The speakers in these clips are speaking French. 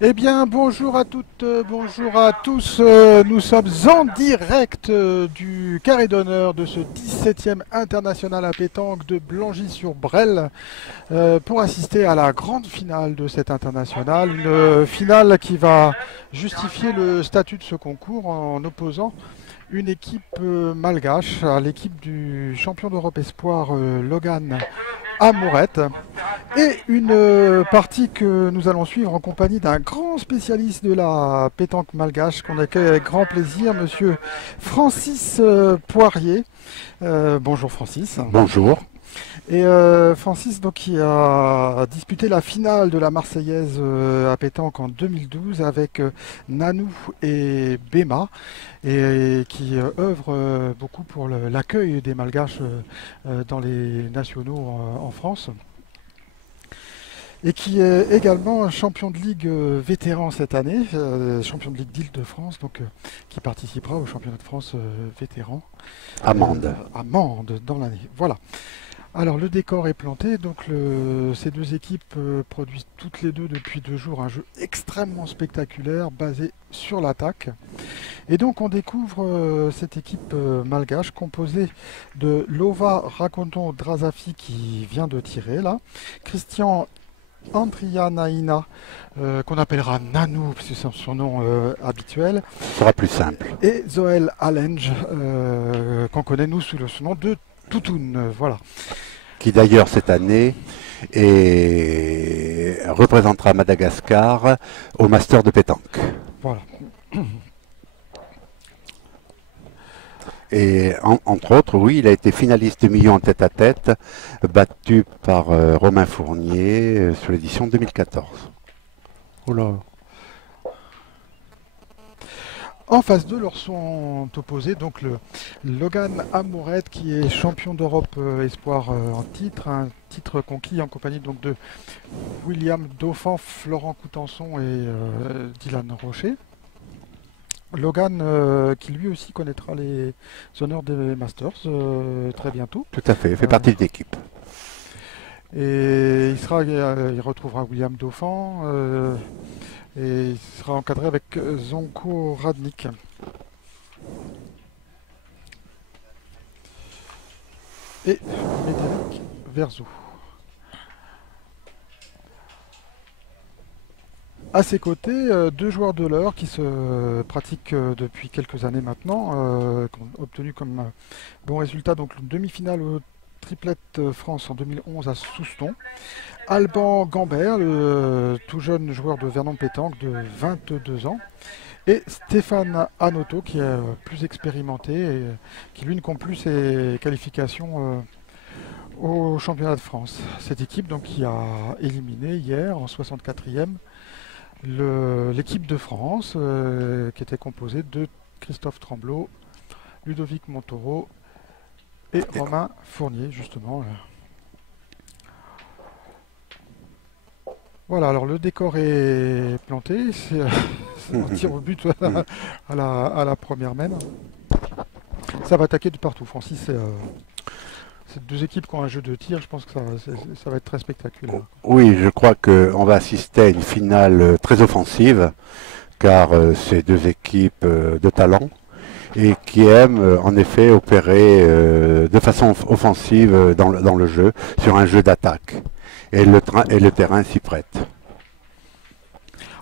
Eh bien, bonjour à toutes, bonjour à tous. Nous sommes en direct du carré d'honneur de ce 17e international à pétanque de Blangy-sur-Brel pour assister à la grande finale de cet international. Une finale qui va justifier le statut de ce concours en opposant une équipe malgache à l'équipe du champion d'Europe Espoir Logan Amourette. Et une partie que nous allons suivre en compagnie d'un grand spécialiste de la pétanque malgache qu'on accueille avec grand plaisir, monsieur Francis Poirier. Bonjour Francis. Bonjour. Et Francis, donc, qui a disputé la finale de la Marseillaise à pétanque en 2012 avec Nanou et Bema, et qui œuvre beaucoup pour l'accueil des Malgaches dans les nationaux en France. Et qui est également champion de ligue vétéran cette année, champion de ligue d'Île-de-France, donc qui participera au championnat de France vétéran. À Mende. À Mende dans l'année. Voilà. Alors le décor est planté, donc ces deux équipes produisent toutes les deux depuis 2 jours un jeu extrêmement spectaculaire basé sur l'attaque. Et donc on découvre cette équipe malgache composée de Lova Rakonton Drazafi qui vient de tirer là, Christian Andrianaina, qu'on appellera Nanou, c'est son nom habituel. Ce sera plus simple. Et Zoël Allenge, qu'on connaît nous sous le nom de Toutoun, voilà. Qui d'ailleurs cette année représentera Madagascar au Master de pétanque. Voilà. Et entre autres, oui, il a été finaliste de million en tête-à-tête, battu par Romain Fournier sur l'édition 2014. Oh là. En face d'eux leur sont opposés donc le Logan Amourette qui est champion d'Europe espoir en titre, un titre conquis en compagnie donc de William Dauphin, Florent Coutenson et Dylan Rocher. Logan qui lui aussi connaîtra les honneurs des Masters très bientôt. Tout à fait, il fait partie de l'équipe. Et il retrouvera William Dauphin. Et il sera encadré avec Zonko Radnik. Et Médéric Verzo. À ses côtés, 2 joueurs de l'heure qui se pratiquent depuis quelques années maintenant, qui ont obtenu comme bon résultat donc une demi-finale au Triplette France en 2011 à Souston. Alban Gambert, le tout jeune joueur de Vernon Pétanque de 22 ans. Et Stéphane Anoto, qui est plus expérimenté et qui lui ne compte plus ses qualifications au championnat de France. Cette équipe donc, qui a éliminé hier en 64e l'équipe de France, qui était composée de Christophe Tremblot, Ludovic Montaureau et Romain Fournier, justement. Voilà, alors le décor est planté, c'est un tir au but à la première mène. Ça va attaquer de partout. Francis, c'est 2 équipes qui ont un jeu de tir, je pense que ça va être très spectaculaire. Oui, je crois qu'on va assister à une finale très offensive, car c'est 2 équipes de talent et qui aiment en effet opérer de façon offensive dans le jeu, sur un jeu d'attaque. Et le terrain s'y prête.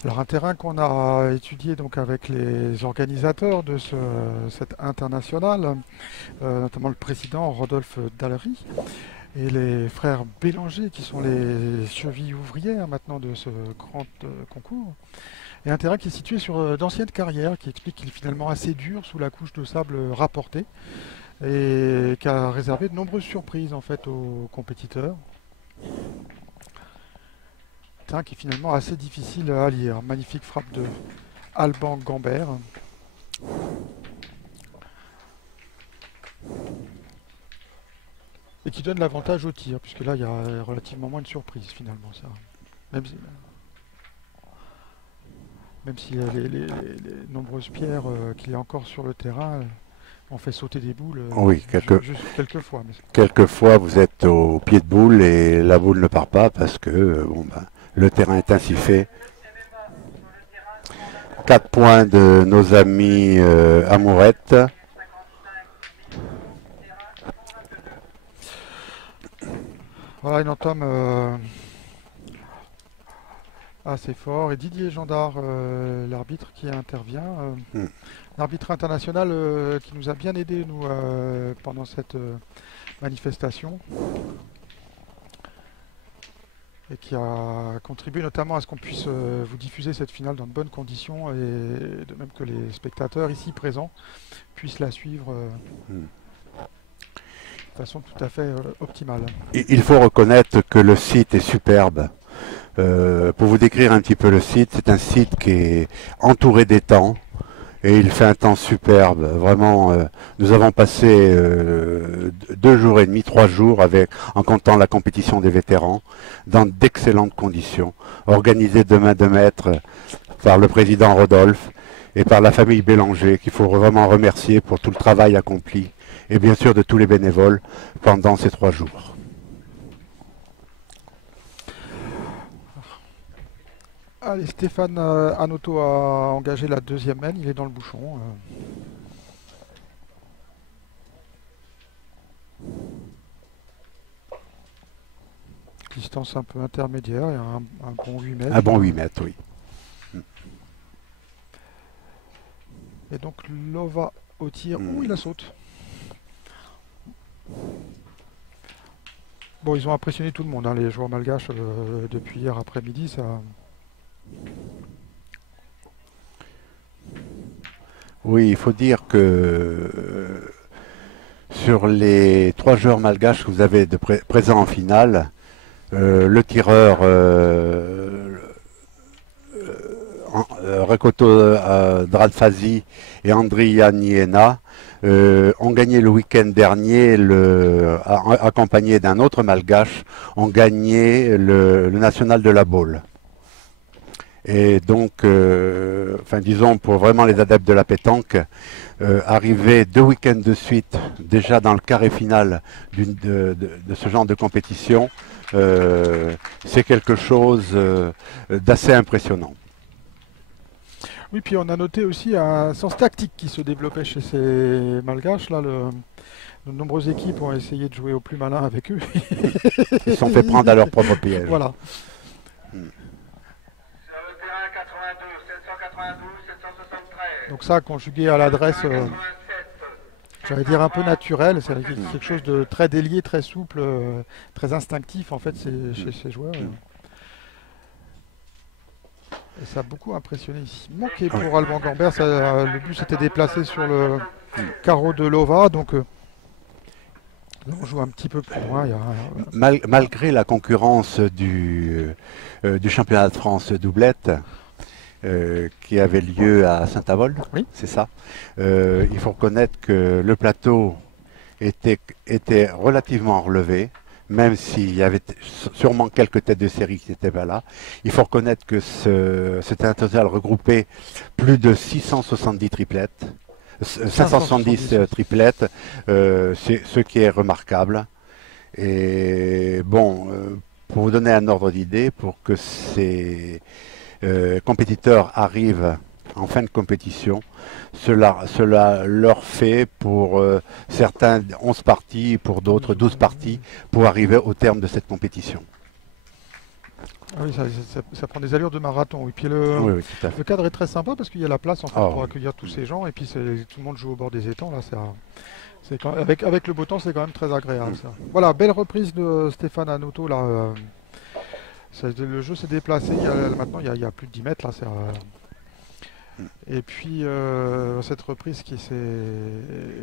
Alors un terrain qu'on a étudié donc avec les organisateurs de cet international, notamment le président Rodolphe Dallery et les frères Bélanger qui sont les chevilles ouvrières maintenant de ce grand concours. Et un terrain qui est situé sur d'anciennes carrières, qui explique qu'il est finalement assez dur sous la couche de sable rapportée et qui a réservé de nombreuses surprises en fait aux compétiteurs. Terrain qui est finalement assez difficile à lire. Magnifique frappe de Alban Gambert. Et qui donne l'avantage au tir, puisque là il y a relativement moins de surprises finalement. Ça. Même si les nombreuses pierres qu'il y a encore sur le terrain ont fait sauter des boules. Oui, juste quelques fois. Mais... Quelquefois vous êtes au pied de boule et la boule ne part pas parce que Le terrain est ainsi fait. 4 points de nos amis Amourettes. Voilà une entame assez fort. Et Didier Gendard, l'arbitre qui intervient. Mm. Un arbitre international qui nous a bien aidé nous pendant cette manifestation. Et qui a contribué notamment à ce qu'on puisse vous diffuser cette finale dans de bonnes conditions et de même que les spectateurs ici présents puissent la suivre de façon tout à fait optimale. Il faut reconnaître que le site est superbe. Pour vous décrire un petit peu le site, c'est un site qui est entouré d'étangs et il fait un temps superbe. Vraiment, nous avons passé 2 jours et demi, 3 jours en comptant la compétition des vétérans, dans d'excellentes conditions, organisée de main de maître par le président Rodolphe et par la famille Bélanger, qu'il faut vraiment remercier pour tout le travail accompli, et bien sûr de tous les bénévoles pendant ces 3 jours. Allez, Stéphane Hanoto a engagé la deuxième main, il est dans le bouchon. Distance un peu intermédiaire et un bon 8 mètres. Un bon 8 mètres, oui. Et donc Lova au tir. Ouh, il la saute. Bon, ils ont impressionné tout le monde, hein, les joueurs malgaches, depuis hier après-midi. Ça... Oui, il faut dire que sur les 3 joueurs malgaches que vous avez présents en finale, le tireur Rekoto Dradfazi et Andriya Niena ont gagné le week-end dernier, accompagnés d'un autre malgache, ont gagné le national de la Baule. Et donc, enfin disons pour vraiment les adeptes de la pétanque, arriver 2 week-ends de suite déjà dans le carré final de ce genre de compétition, c'est quelque chose d'assez impressionnant. Oui, puis on a noté aussi un sens tactique qui se développait chez ces malgaches. Là, de nombreuses équipes ont essayé de jouer au plus malin avec eux. Ils se sont fait prendre à leur propre piège. Voilà. Donc ça, conjugué à l'adresse, j'allais dire un peu naturelle, c'est quelque chose de très délié, très souple, très instinctif en fait chez ces joueurs. Et ça a beaucoup impressionné ici. Manqué pour Alban Gambert, le but s'était déplacé sur le carreau de Lova, donc on joue un petit peu plus loin. Malgré la concurrence du championnat de France doublette, qui avait lieu à Saint-Avold, oui. C'est ça. Il faut reconnaître que le plateau était relativement relevé, même s'il y avait sûrement quelques têtes de série qui n'étaient pas là. Il faut reconnaître que c'était un total regroupé plus de 670 triplettes, 570 triplettes, ce qui est remarquable. Et bon, pour vous donner un ordre d'idée, pour que ces compétiteurs arrivent en fin de compétition, cela leur fait pour certains 11 parties, pour d'autres 12 parties, pour arriver au terme de cette compétition. Ah oui, ça prend des allures de marathon. Et puis le cadre est très sympa parce qu'il y a la place en fait, pour accueillir tous ces gens et puis tout le monde joue au bord des étangs. Là, avec le beau temps, c'est quand même très agréable. Ça. Voilà, belle reprise de Stéphane Hanoto. Là, le jeu s'est déplacé. Maintenant, il y a plus de 10 mètres. Là, et puis cette reprise qui s'est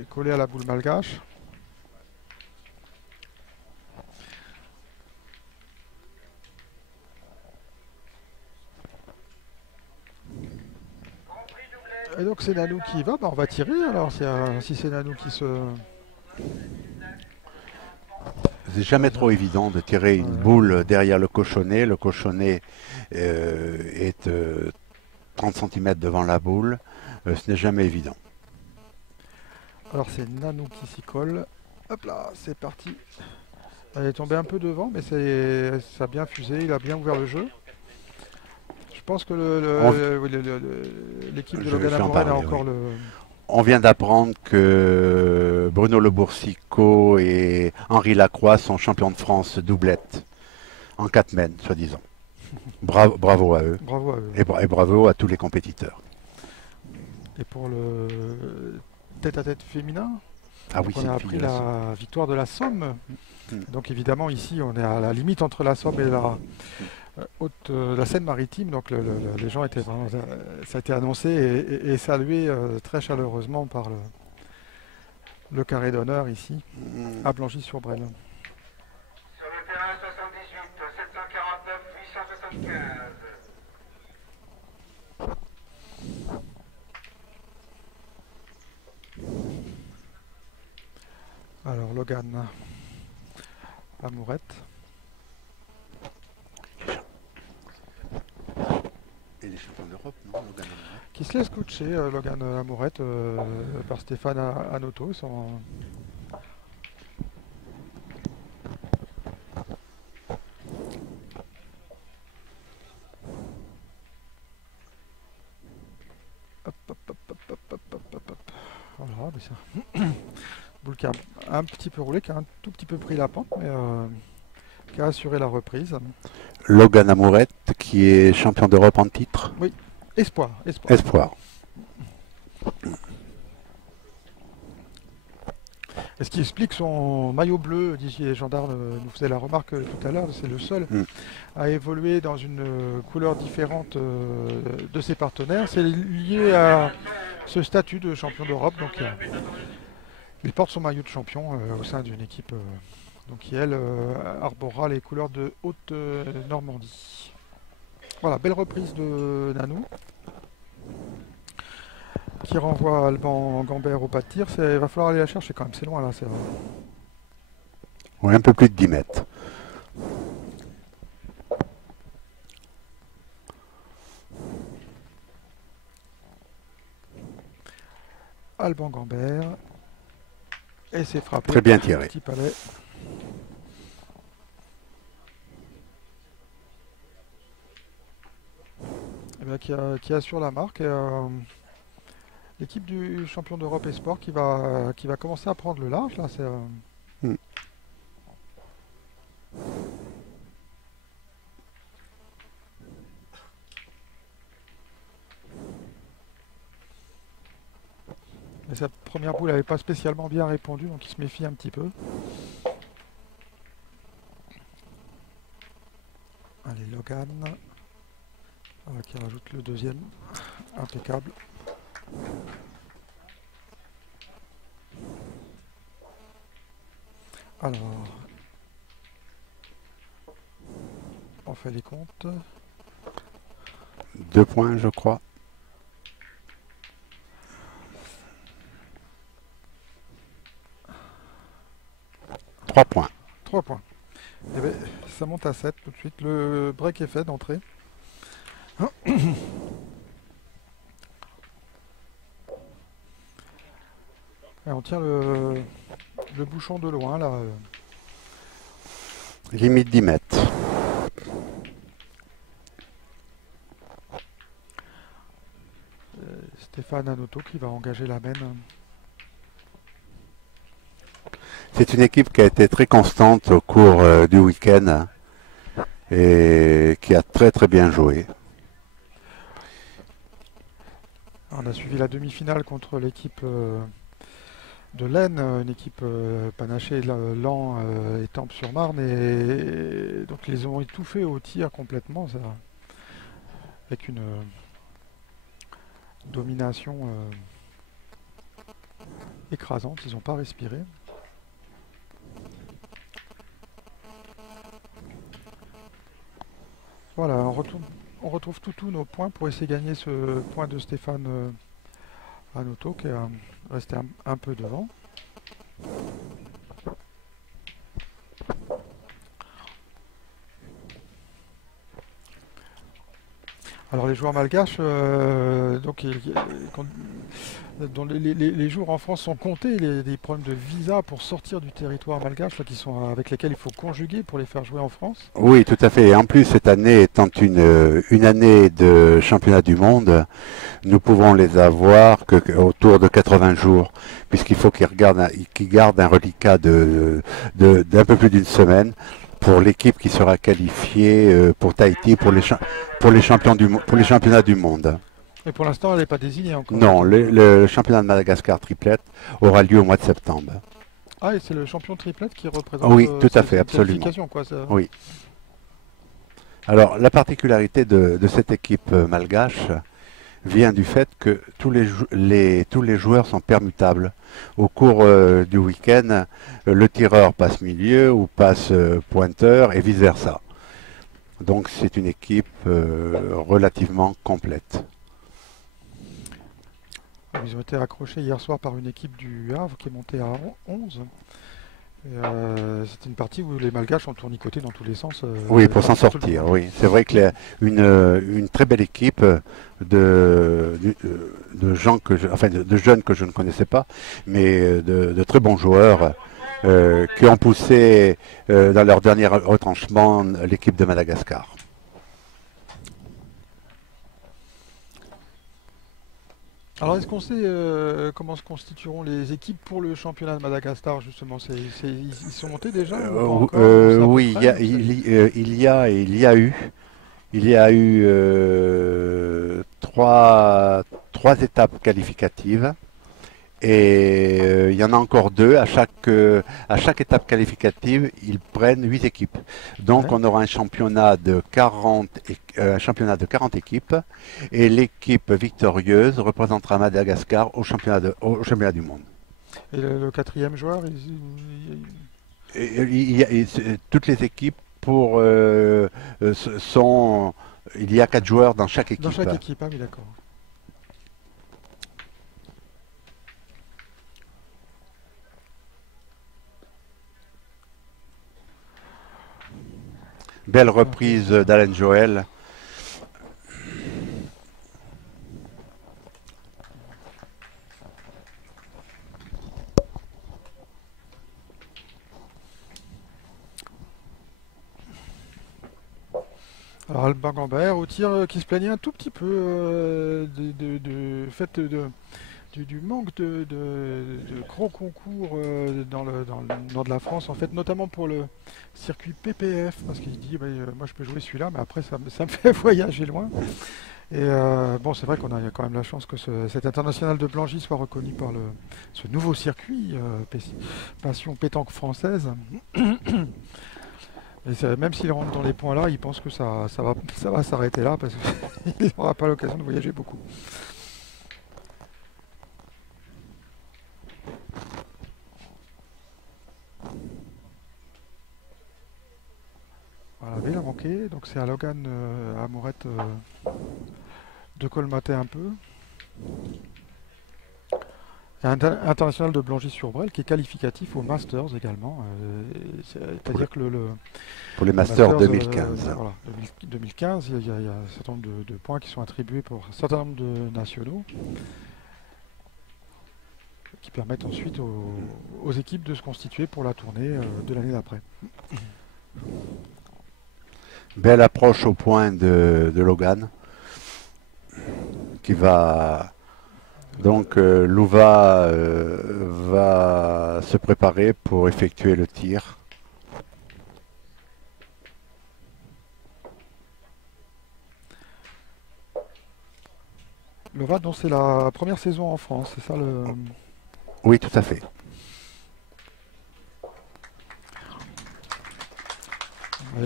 collée à la boule malgache. Et donc c'est Nanou qui va, on va tirer alors si c'est Nanou qui se... C'est jamais trop évident de tirer une boule derrière le cochonnet. Le cochonnet est 30 cm devant la boule. Ce n'est jamais évident. Alors c'est Nanou qui s'y colle. Hop là, c'est parti. Elle est tombée un peu devant, mais ça a bien fusé, il a bien ouvert le jeu. pense que On- oui, l'équipe de je Logan vais en Amoren a parler, encore oui. le... On vient d'apprendre que Bruno Le Boursicot et Henri Lacroix sont champions de France doublette en 4 mènes, soi-disant. Bravo à eux Bravo à eux. et bravo à tous les compétiteurs. Et pour le tête-à-tête féminin, Ah donc oui, on c'est a une fille appris de la Somme. la victoire de la Somme. Mm. Donc évidemment ici on est à la limite entre la Somme et la la Seine-Maritime. Donc les gens étaient vraiment, ça a été annoncé et salué très chaleureusement par le carré d'honneur ici Mm. à Blangy-sur-Brel. Sur le terrain 78, 749, 875. Alors Logan Amourette. Et les champions d'Europe, non, Logan Amourette. Qui se laisse coacher, Logan Amourette, par Stéphane Anoto. Hop, hop, hop, hop, hop, hop, hop, hop, hop. Voilà, mais ça. Boule qui a un petit peu roulé, qui a un tout petit peu pris la pente, mais qui a assuré la reprise. Logan Amourette, qui est champion d'Europe en titre. Oui, espoir, espoir. Espoir. Et ce qui explique son maillot bleu, Didier Gendarme nous faisait la remarque tout à l'heure, c'est le seul Mm. à évoluer dans une couleur différente de ses partenaires. C'est lié à ce statut de champion d'Europe. Donc il porte son maillot de champion au sein d'une équipe donc, qui, elle, arborera les couleurs de Haute-Normandie. Voilà, belle reprise de Nanou, qui renvoie Alban Gambert au pas de tir. Il va falloir aller la chercher quand même, c'est loin là. Ouais, un peu plus de 10 mètres. Alban Gambert. Et c'est frappé. Très bien tiré. Petit palais. Eh bien, qui assure la marque. Et, l'équipe du champion d'Europe Esport qui va commencer à prendre le large. Là, Mm. Mais sa première boule n'avait pas spécialement bien répondu, donc il se méfie un petit peu. Allez, Logan. Voilà, qui rajoute le deuxième. Impeccable. Alors, on fait les comptes. 2 points, je crois. 3 points. 3 points. Eh ben, ça monte à 7 tout de suite. Le break est fait d'entrée. Et on tient le bouchon de loin là. Limite 10 mètres. Stéphane Anoto qui va engager la mène. C'est une équipe qui a été très constante au cours du week-end et qui a très très bien joué. On a suivi la demi-finale contre l'équipe de l'Aisne, une équipe panachée, Lan et Tampes-sur-Marne, et donc ils les ont étouffés au tir complètement, ça, avec une domination écrasante, ils n'ont pas respiré. Voilà, on retrouve tous nos points pour essayer de gagner ce point de Stéphane Anoto qui est resté un peu devant. Alors les joueurs malgaches, donc dont les jours en France sont comptés, des problèmes de visa pour sortir du territoire malgache, là, avec lesquels il faut conjuguer pour les faire jouer en France. Oui, tout à fait. Et en plus, cette année étant une année de championnat du monde, nous pouvons les avoir autour de 80 jours, puisqu'il faut qu'ils gardent un reliquat d'un peu plus d'une semaine pour l'équipe qui sera qualifiée pour Tahiti pour les pour les championnats du monde. Mais pour l'instant, elle n'est pas désignée encore. Non, le championnat de Madagascar triplette aura lieu au mois de septembre. Ah, et c'est le champion triplette qui représente Oui, tout à cette fait, absolument. qualification, quoi, ça. Oui. Alors, la particularité de cette équipe malgache vient du fait que tous les joueurs sont permutables. Au cours du week-end, le tireur passe milieu ou passe pointeur et vice-versa. Donc, c'est une équipe relativement complète. Ils ont été accrochés hier soir par une équipe du Havre qui est montée à 11. C'était une partie où les Malgaches ont tournicoté dans tous les sens. Oui, pour s'en sortir, oui. C'est vrai qu'il y a une très belle équipe de gens de jeunes que je ne connaissais pas, mais de très bons joueurs qui ont poussé dans leur dernier retranchement l'équipe de Madagascar. Alors, est-ce qu'on sait comment se constitueront les équipes pour le championnat de Madagascar, justement? Ils sont montés déjà ou pas encore? Oui, il y a eu trois étapes qualificatives. Et il y en a encore deux. À chaque étape qualificative, ils prennent 8 équipes. Donc Ouais. on aura un championnat de 40 équipes. Et l'équipe victorieuse représentera Madagascar au championnat du monde. Et le quatrième joueur, Toutes les équipes sont... Il y a 4 joueurs dans chaque équipe. dans chaque équipe, ah oui, d'accord. Belle reprise d'Alain Joël. Alors Alban Gambert au tir qui se plaignait un tout petit peu du manque de gros concours dans le nord de la France, en fait, notamment pour le circuit PPF, parce qu'il dit bah, moi je peux jouer celui-là, mais après ça me fait voyager loin. Et bon, c'est vrai qu'on a quand même la chance que cet international de Blangy soit reconnu par ce nouveau circuit Passion Pétanque Française. Et même s'il rentre dans les points là, il pense que ça va s'arrêter là parce qu'il n'aura pas l'occasion de voyager beaucoup. Voilà, il a manqué, donc c'est à Logan à Mourette de colmater un peu. Il y a un international de Blangy-sur-Brel qui est qualificatif aux Masters également. C'est-à-dire que Pour les le Masters 2015. Voilà, 2015, il y a un certain nombre de points qui sont attribués pour un certain nombre de nationaux qui permettent ensuite aux équipes de se constituer pour la tournée de l'année d'après. Belle approche au point de Logan qui va... Donc Louva va se préparer pour effectuer le tir. Le VAD, donc c'est la première saison en France, c'est ça le... Oui, tout à fait.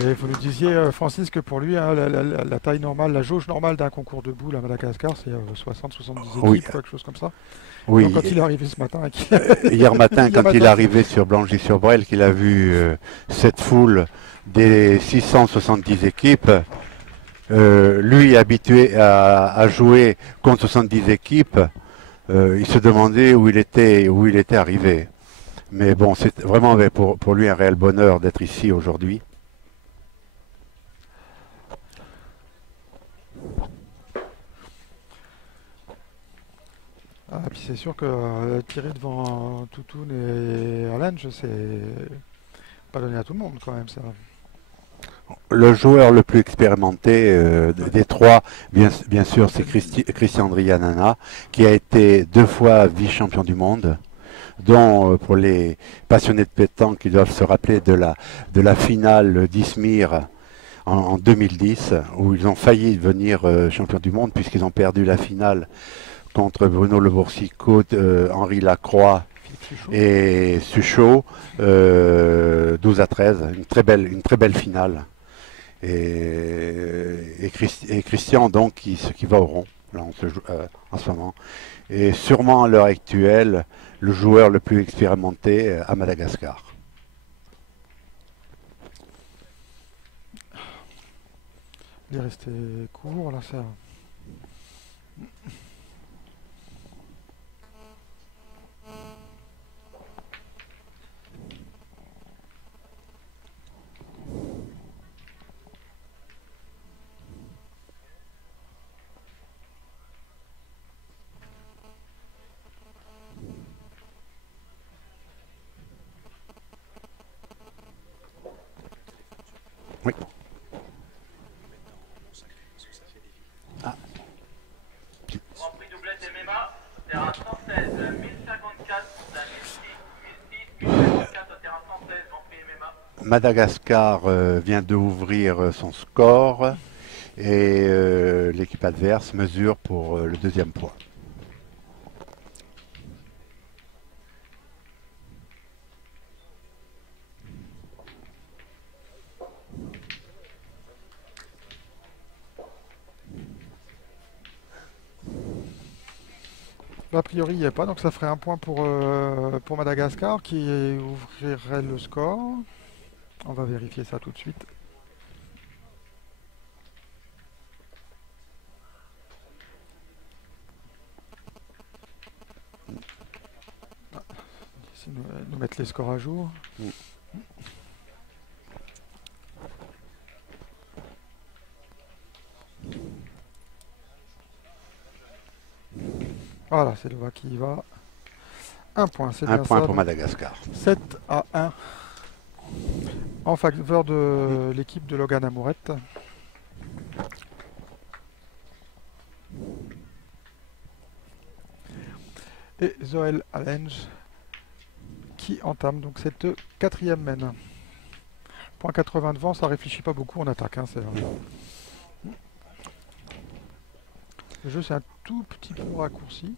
Et vous nous disiez, Francis, que pour lui, hein, la taille normale, la jauge normale d'un concours de boules à Madagascar, c'est 60-70 équipes, Oui. quelque chose comme ça. Oui. Donc quand il est arrivé ce matin... Hier matin, quand il est arrivé sur Blangy-sur-Brel, qu'il a vu cette foule des 670 équipes, lui habitué à jouer contre 70 équipes, il se demandait où il était arrivé. Mais bon, c'est vraiment pour lui un réel bonheur d'être ici aujourd'hui. Ah, puis c'est sûr que tirer devant Toutoun et Allange, c'est pas donné à tout le monde quand même ça. Le joueur le plus expérimenté des trois, bien sûr, c'est Christian Andrianana, qui a été 2 fois vice-champion du monde, dont pour les passionnés de pétanque qui doivent se rappeler de la finale d'Izmir en 2010, où ils ont failli devenir champion du monde, puisqu'ils ont perdu la finale contre Bruno Le Boursicot, Henri Lacroix et Suchot, 12-13, une très belle finale. Et Christian donc qui va au rond là, en ce moment, et sûrement à l'heure actuelle le joueur le plus expérimenté à Madagascar. Il est resté court là ça. Oui. Grand prix doublette MMA, terrain 116, 1054, 1006, 1054 au terrain 116, Grand prix MMA. Madagascar vient d'ouvrir son score et l'équipe adverse mesure pour le deuxième point. A priori, il n'y a pas, donc ça ferait un point pour Madagascar qui ouvrirait le score. On va vérifier ça tout de suite. Ici, nous mettre les scores à jour. Voilà, c'est Lova qui y va. Un point, c'est bien Un point ça. pour Madagascar. 7-1 en faveur de l'équipe de Logan Amourette. Et Zoël Allange qui entame donc cette 4e mène. Point 80 devant, ça réfléchit pas beaucoup en attaque, hein, c'est vrai. Le jeu c'est un tout petit peu raccourci.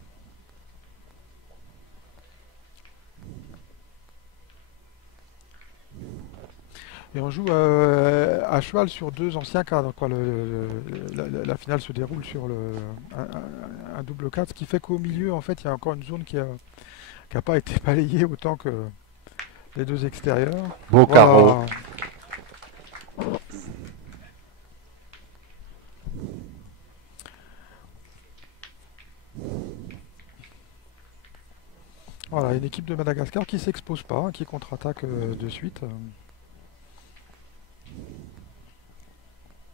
Et on joue à cheval sur 2 anciens cadres. Quoi. La finale se déroule sur un double 4, ce qui fait qu'au milieu, en fait, il y a encore une zone qui a pas été balayée autant que les 2 extérieurs. Beau carreau. Voilà, une équipe de Madagascar qui s'expose pas, hein, qui contre-attaque de suite.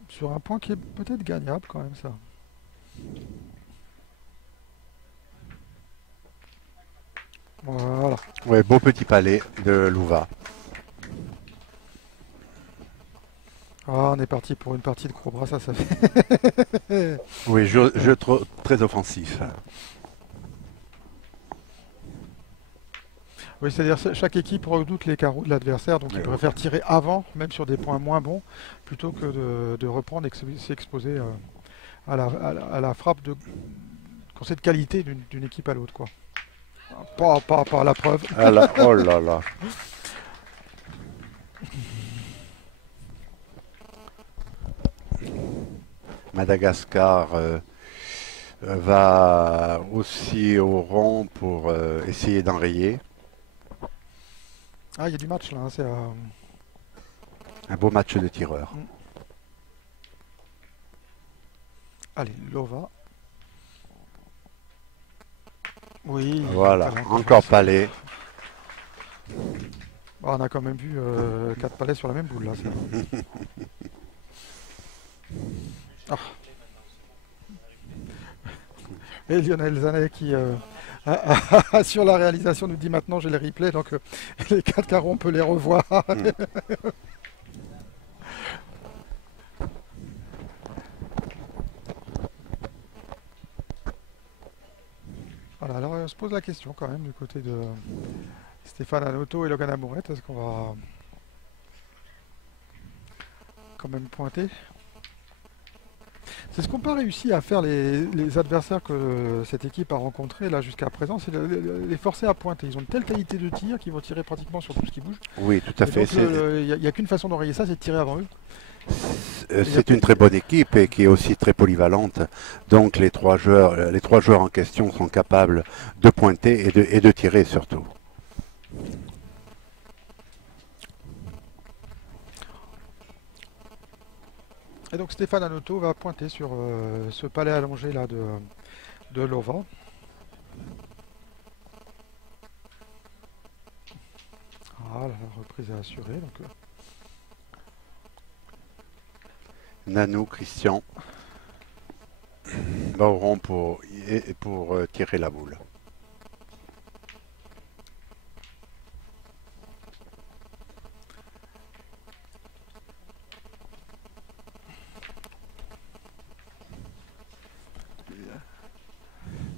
Sur un point qui est peut-être gagnable quand même ça. Voilà. Ouais, beau petit palais de Louva. Ah, on est parti pour une partie de gros bras, ça fait. Oui, jeu très offensif. Oui, c'est-à-dire chaque équipe redoute les carreaux de l'adversaire, donc ils préfèrent tirer avant, même sur des points moins bons, plutôt que de reprendre et s'exposer à la frappe quand c'est de qualité d'une équipe à l'autre, quoi. Pas à la preuve. Ah là, oh là là. Madagascar va aussi au rond pour essayer d'enrayer. Ah, il y a du match là, hein, c'est Un beau match de tireurs. Allez, Lova. Oui. Voilà, encore palais. Oh, on a quand même vu 4 palais sur la même boule là. Ah. Et Lionel Zanet qui Sur la réalisation nous dit maintenant j'ai les replays, donc les 4 carreaux on peut les revoir. Mm. Voilà, alors on se pose la question quand même du côté de Stéphane Hanoto et Logan Amourette, est-ce qu'on va quand même pointer? C'est ce qu'ont pas réussi à faire les adversaires que cette équipe a rencontrés là jusqu'à présent, c'est les forcer à pointer. Ils ont une telle qualité de tir qu'ils vont tirer pratiquement sur tout ce qui bouge. Oui, tout à Et fait. donc il n'y a qu'une façon d'enrayer ça, c'est de tirer avant eux. C'est une très bonne équipe et qui est aussi très polyvalente. Donc les trois joueurs en question sont capables de pointer et de tirer surtout. Et donc Stéphane Hanoto va pointer sur ce palais allongé là de Lova. Voilà, la reprise est assurée. Donc, Nanou, Christian va au rond pour tirer la boule.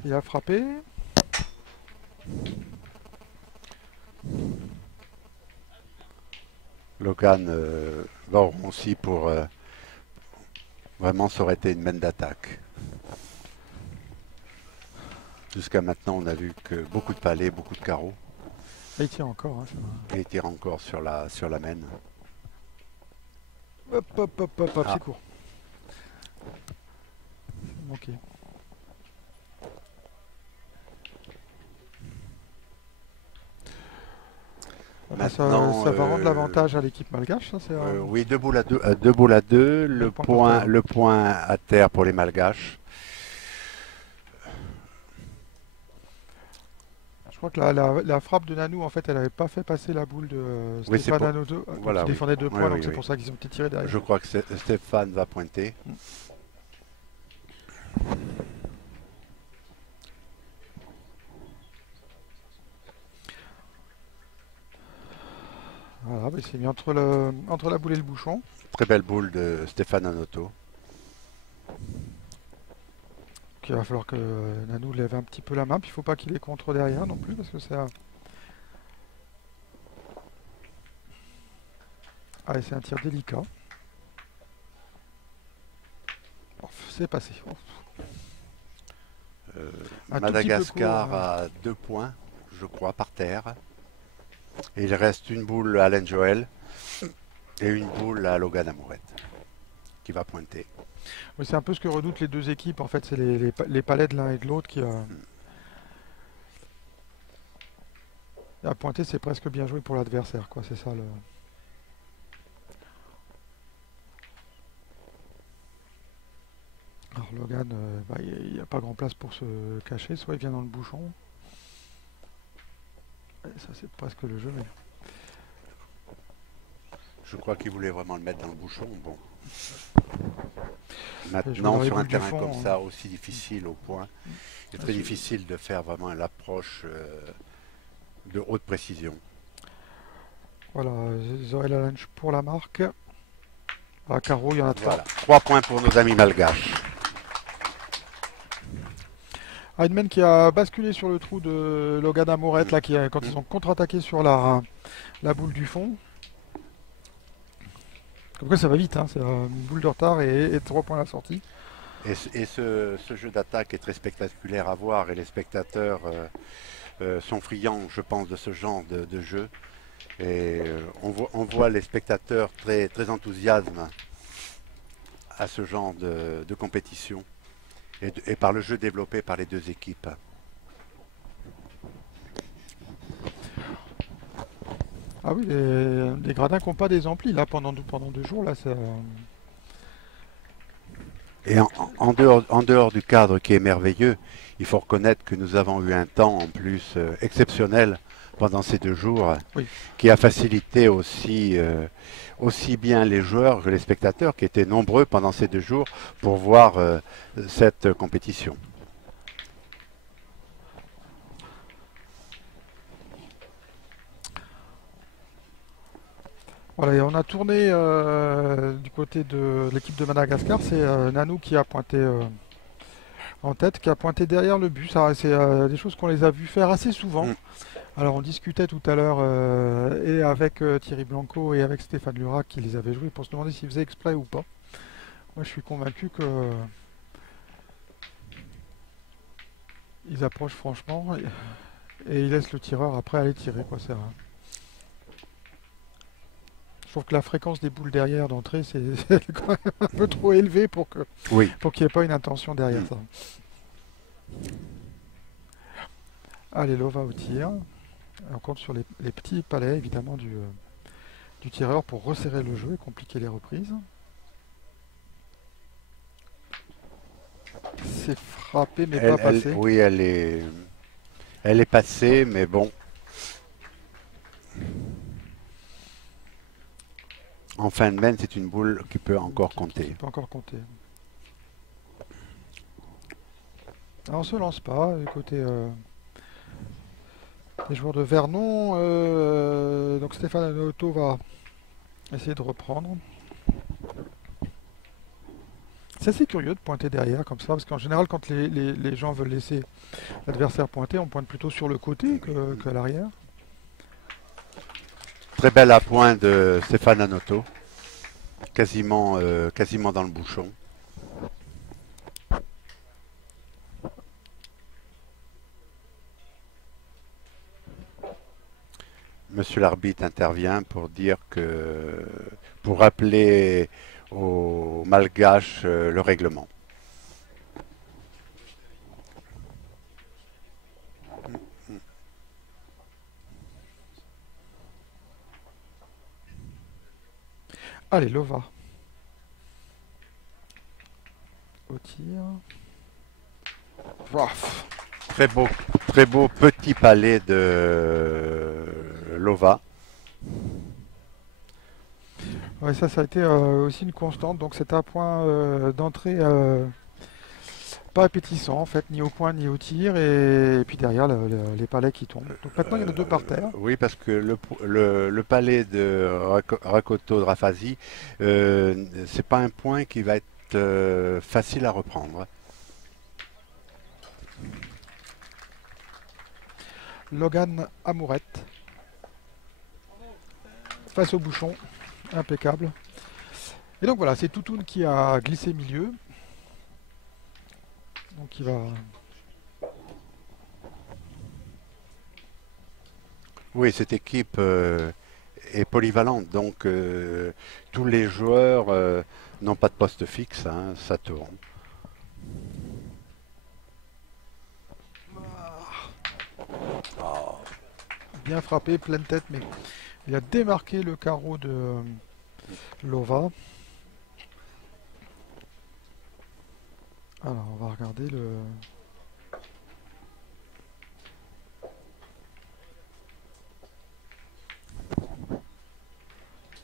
il a frappé. Logan va au rond aussi pour vraiment ça aurait été une main d'attaque. Jusqu'à maintenant on a vu que beaucoup de palets, beaucoup de carreaux. Et il tire encore. Hein, Et il tire encore sur la main. hop, hop, hop, hop, hop, Ah. c'est court. Ok. Maintenant, ça va rendre l'avantage à l'équipe malgache, ça c'est oui, deux boules à deux, le point à terre pour les Malgaches. Je crois que la frappe de Nanou, en fait, elle n'avait pas fait passer la boule de Oui, Stéphane pour- Hanoto, voilà, qui oui. défendait 2 Oui, points, oui, donc c'est oui. pour ça qu'ils ont été tirés derrière. Je crois que Stéphane va pointer. Voilà, bah, il s'est mis entre la boule et le bouchon. Très belle boule de Stéphane Hanoto. Donc, il va falloir que Nanou lève un petit peu la main, puis il ne faut pas qu'il ait contre derrière non plus, parce que ça... Ah, et c'est un tir délicat. Oh, c'est passé. Oh. Un tout Madagascar petit peu court, a 2 points, je crois, par terre. Et il reste une boule à Alain Joël et une boule à Logan Amourette qui va pointer. Oui, c'est un peu ce que redoutent les deux équipes, en fait, c'est les palais de l'un et de l'autre qui... À pointer, c'est presque bien joué pour l'adversaire, quoi, c'est ça le... Alors Logan, il n'y a pas grand place pour se cacher, soit il vient dans le bouchon. Et ça c'est presque le jeu, mais... Je crois qu'il voulait vraiment le mettre dans le bouchon. Bon. jouer Maintenant, dans les sur un boules du terrain fond, comme hein. ça, aussi difficile au point, c'est très difficile de faire vraiment l'approche de haute précision. Voilà, Zoé Lalange pour la marque. À carreau, il y en a 3. Voilà, 3 points pour nos amis malgaches. Heinemann qui a basculé sur le trou de Logan Amourette, là, quand ils ont contre-attaqué sur la boule du fond. Comme quoi ça va vite, hein, c'est une boule de retard et 3 points à la sortie. Et ce jeu d'attaque est très spectaculaire à voir et les spectateurs sont friands, je pense, de ce genre de jeu. Et on voit les spectateurs très, très enthousiastes à ce genre de compétition et par le jeu développé par les deux équipes. Ah oui, les gradins qui n'ont pas des amplis là pendant 2 jours là, ça... Et en dehors du cadre qui est merveilleux, il faut reconnaître que nous avons eu un temps en plus exceptionnel pendant ces 2 jours, Oui. qui a facilité aussi bien les joueurs que les spectateurs qui étaient nombreux pendant ces 2 jours pour voir cette compétition. Voilà, et on a tourné du côté de l'équipe de Madagascar. C'est Nanou qui a pointé en tête, qui a pointé derrière le but. Ça, c'est des choses qu'on les a vus faire assez souvent. Mm. Alors on discutait tout à l'heure et avec Thierry Blanco et avec Stéphane Lurac qui les avait joués pour se demander s'ils faisaient exprès ou pas. Moi je suis convaincu que ils approchent franchement et ils laissent le tireur après aller tirer quoi. Je trouve que la fréquence des boules derrière d'entrée c'est quand même un peu trop élevé Oui. pour qu'il n'y ait pas une intention derrière Mm. ça. Allez, Lova au tir. On compte sur les petits palais évidemment du tireur pour resserrer le jeu et compliquer les reprises. C'est frappé mais pas passé. Oui, elle est passée, mais bon. En fin de main, c'est une boule qui peut encore Qui compter. peut encore compter. Alors, on se lance pas du côté des joueurs de Vernon. Donc Stéphane Anoto va essayer de reprendre. C'est assez curieux de pointer derrière comme ça, parce qu'en général, quand les gens veulent laisser l'adversaire pointer, on pointe plutôt sur le côté qu'à l'arrière. Très bel appoint de Stéphane Anoto. Quasiment dans le bouchon. Monsieur l'arbitre intervient pour dire pour rappeler aux Malgaches le règlement. Allez, Lova. Au tir. Waf. Très beau petit palais de Lova. Ouais, ça a été aussi une constante. Donc c'est un point d'entrée pas appétissant en fait, ni au point ni au tir. Et puis derrière, les palais qui tombent. Donc maintenant, il y en a deux par terre. Oui, parce que le palais de Rakoto Drafasi, c'est pas un point qui va être facile à reprendre. Logan Amourette. Face au bouchon. Impeccable. Et donc voilà, c'est Toutoun qui a glissé milieu. Donc il va... Oui, cette équipe est polyvalente, donc tous les joueurs n'ont pas de poste fixe, hein, ça tourne. Bien frappé, pleine tête, mais il a démarqué le carreau de Lova. Alors, on va regarder le...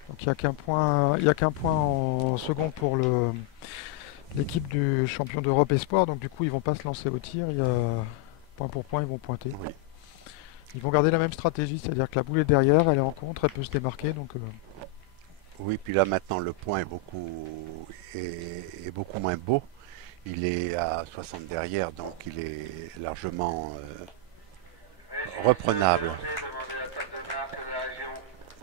Donc il n'y a qu'un point en second pour l'équipe du champion d'Europe Espoir. Donc du coup, ils vont pas se lancer au tir. Il y a point pour point, ils vont pointer. Oui. Ils vont garder la même stratégie, c'est-à-dire que la boule est derrière, elle est en contre, elle peut se démarquer. Donc Oui, puis là maintenant le point est beaucoup moins beau. Il est à 60 derrière, donc il est largement reprenable.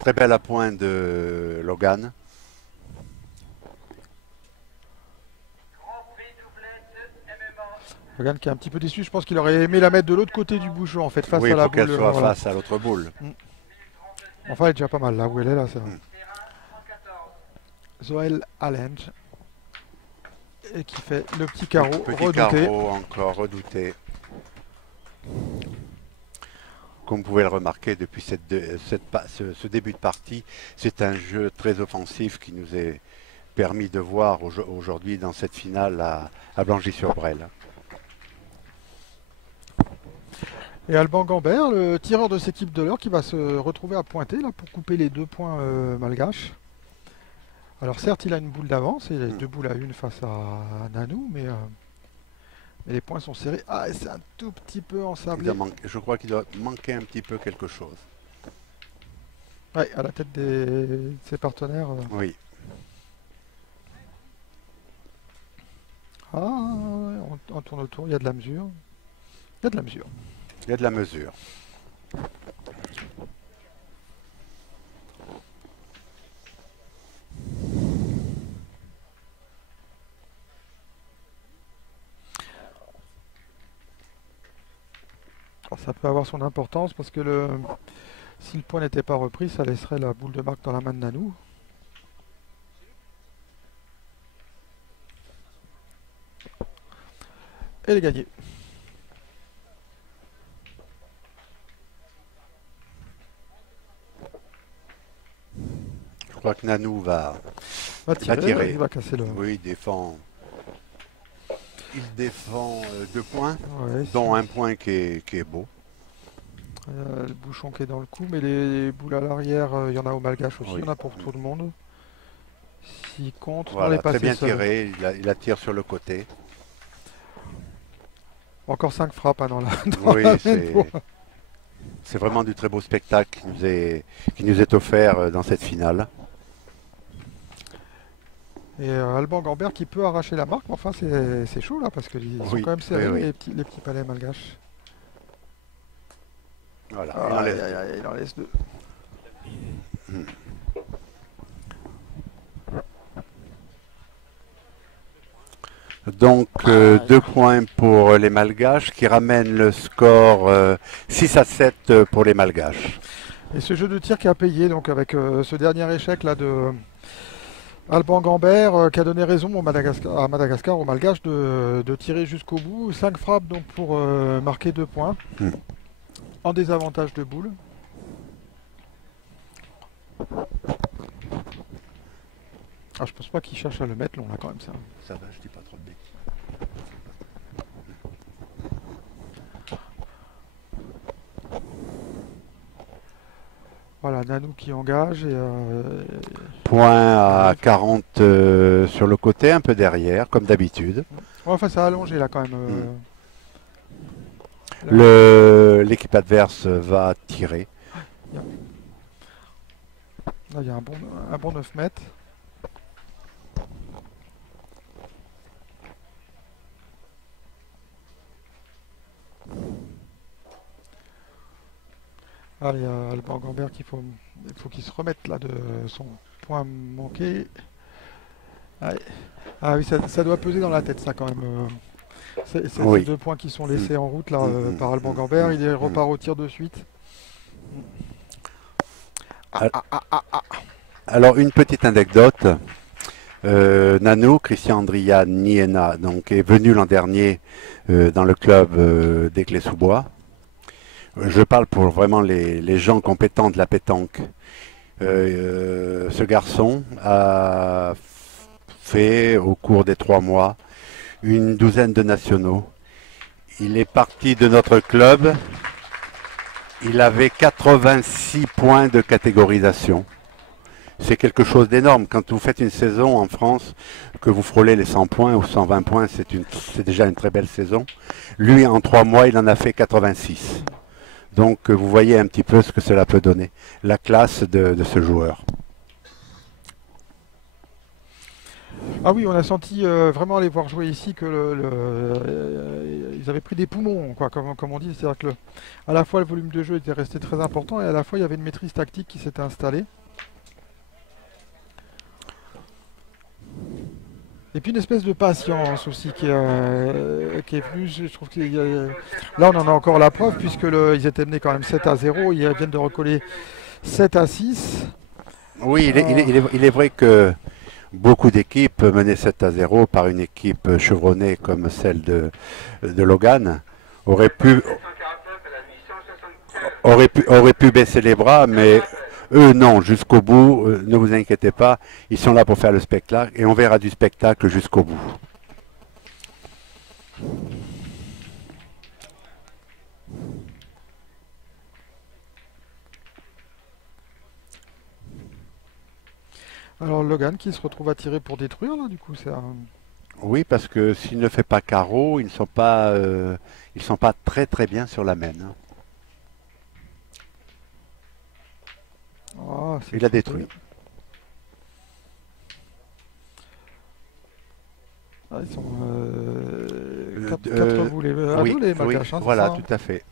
Très bel appoint de Logan. Logan qui est un petit peu déçu, je pense qu'il aurait aimé la mettre de l'autre côté du bouchon, en fait, face Oui, à la pour qu'elle boule. soit Voilà. face à l'autre boule. Enfin, elle est déjà pas mal là où elle est là, c'est vrai. Zoël Allenge. Et qui fait le petit carreau Petit redouté. carreau encore redouté. Comme vous pouvez le remarquer depuis ce début de partie, c'est un jeu très offensif qui nous est permis de voir aujourd'hui dans cette finale à Blangy-sur-Brel. Et Alban Gambert, le tireur de cette équipe de l'heure, qui va se retrouver à pointer là pour couper les 2 points malgaches. Alors certes, il a une boule d'avance, il a 2 boules à 1 face à Nanou, mais les points sont serrés. Ah, et c'est un tout petit peu ensablé. Je crois qu'il doit manquer un petit peu quelque chose. Ouais, à la tête de ses partenaires. Oui. Ah, on tourne autour, il y a de la mesure. Il y a de la mesure. Il y a de la mesure. Alors, ça peut avoir son importance parce que si le point n'était pas repris, ça laisserait la boule de marque dans la main de Nanou. Et les gagner. Je crois que Nanou Va va tirer, tirer. il va casser le. Oui, il défend. Il défend 2 points, Ouais, dont un point qui est beau. le bouchon qui est dans le cou, mais les boules à l'arrière, il y en a au malgache aussi, Oui. il y en a pour tout le monde. S'il compte, on Voilà, est très passé bien seul. tiré. Il la tire sur le côté. Encore 5 frappes hein, dans dans Oui, la main pour- c'est vraiment du très beau spectacle qui nous est offert dans cette finale. Et Alban Gambert qui peut arracher la marque, mais enfin c'est chaud là parce qu'ils sont Oui, quand même serrés oui, oui. les petits palais malgaches. Voilà, Ah, il en laisse aïe, deux. aïe, aïe, il en laisse deux. Donc 2 points pour les Malgaches qui ramènent le score 6-7 pour les Malgaches. Et ce jeu de tir qui a payé, donc avec ce dernier échec là de Alban Gambert qui a donné raison à Madagascar, au Malgache, de tirer jusqu'au bout. 5 frappes donc pour marquer 2 points. Hmm. En désavantage de boule. Ah, je pense pas qu'il cherche à le mettre long là quand même ça. Ça va, je dis pas trop de bêtises. Voilà, Nanou qui engage et Point à 40 sur le côté, un peu derrière, comme d'habitude. ouais, enfin ça a allongé là quand même. L'équipe adverse va tirer. Là il y a un bon 9 mètres. Ah, il y a Alban Gambert il faut qu'il se remette là de son point manqué. Ah, ah oui, ça doit peser dans la tête ça quand même. Ces Oui. 2 points qui sont laissés en route là par Alban Mm. Gambert, il repart au tir de suite. Alors une petite anecdote. Nanou, Christian Andria Niena, donc, est venu l'an dernier dans le club des Clés-sous-Bois. Je parle pour vraiment les gens compétents de la pétanque. Ce garçon a fait au cours des 3 mois une douzaine de nationaux. Il est parti de notre club. Il avait 86 points de catégorisation. C'est quelque chose d'énorme. Quand vous faites une saison en France, que vous frôlez les 100 points ou 120 points, c'est déjà une très belle saison. Lui, en 3 mois, il en a fait 86. Donc vous voyez un petit peu ce que cela peut donner, la classe de ce joueur. Ah oui, on a senti vraiment aller voir jouer ici que ils avaient pris des poumons, quoi, comme on dit. C'est-à-dire que à la fois le volume de jeu était resté très important et à la fois il y avait une maîtrise tactique qui s'était installée. Et puis une espèce de patience aussi qui est venue. Je trouve là on en a encore la preuve puisque ils étaient menés quand même 7-0. Ils viennent de recoller 7-6. Oui, il est vrai que beaucoup d'équipes menées 7-0 par une équipe chevronnée comme celle de Logan auraient pu baisser les bras, mais eux non, jusqu'au bout, ne vous inquiétez pas, ils sont là pour faire le spectacle et on verra du spectacle jusqu'au bout. Alors Logan qui se retrouve à tirer pour détruire là, du coup c'est Oui, parce que s'il ne fait pas carreau, ils ne sont pas très très bien sur la main. Ah, c'est Il a sauté. détruit. Ah, ils sont Euh, 4 euh, boules et à oui, nous les oui, malgaches, hein, c'est ça, voilà, hein. tout à fait.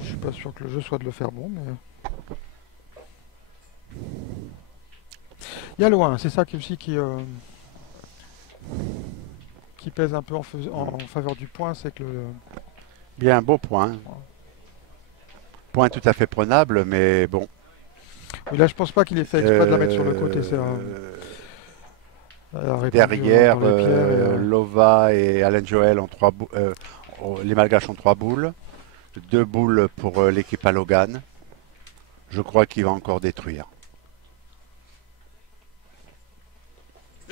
Je suis pas sûr que le jeu soit de le faire bon, mais il y a loin, c'est ça qui aussi qui pèse un peu en faveur du point, c'est que Bien, beau point. Point tout à fait prenable, mais bon. oui, là je pense pas qu'il ait fait exprès de la mettre sur le côté, Euh, elle a répondu Derrière, dans les pierres Lova et Alain Joël ont les Malgaches ont 3 boules. 2 boules pour l'équipe à Logan. Je crois qu'il va encore détruire.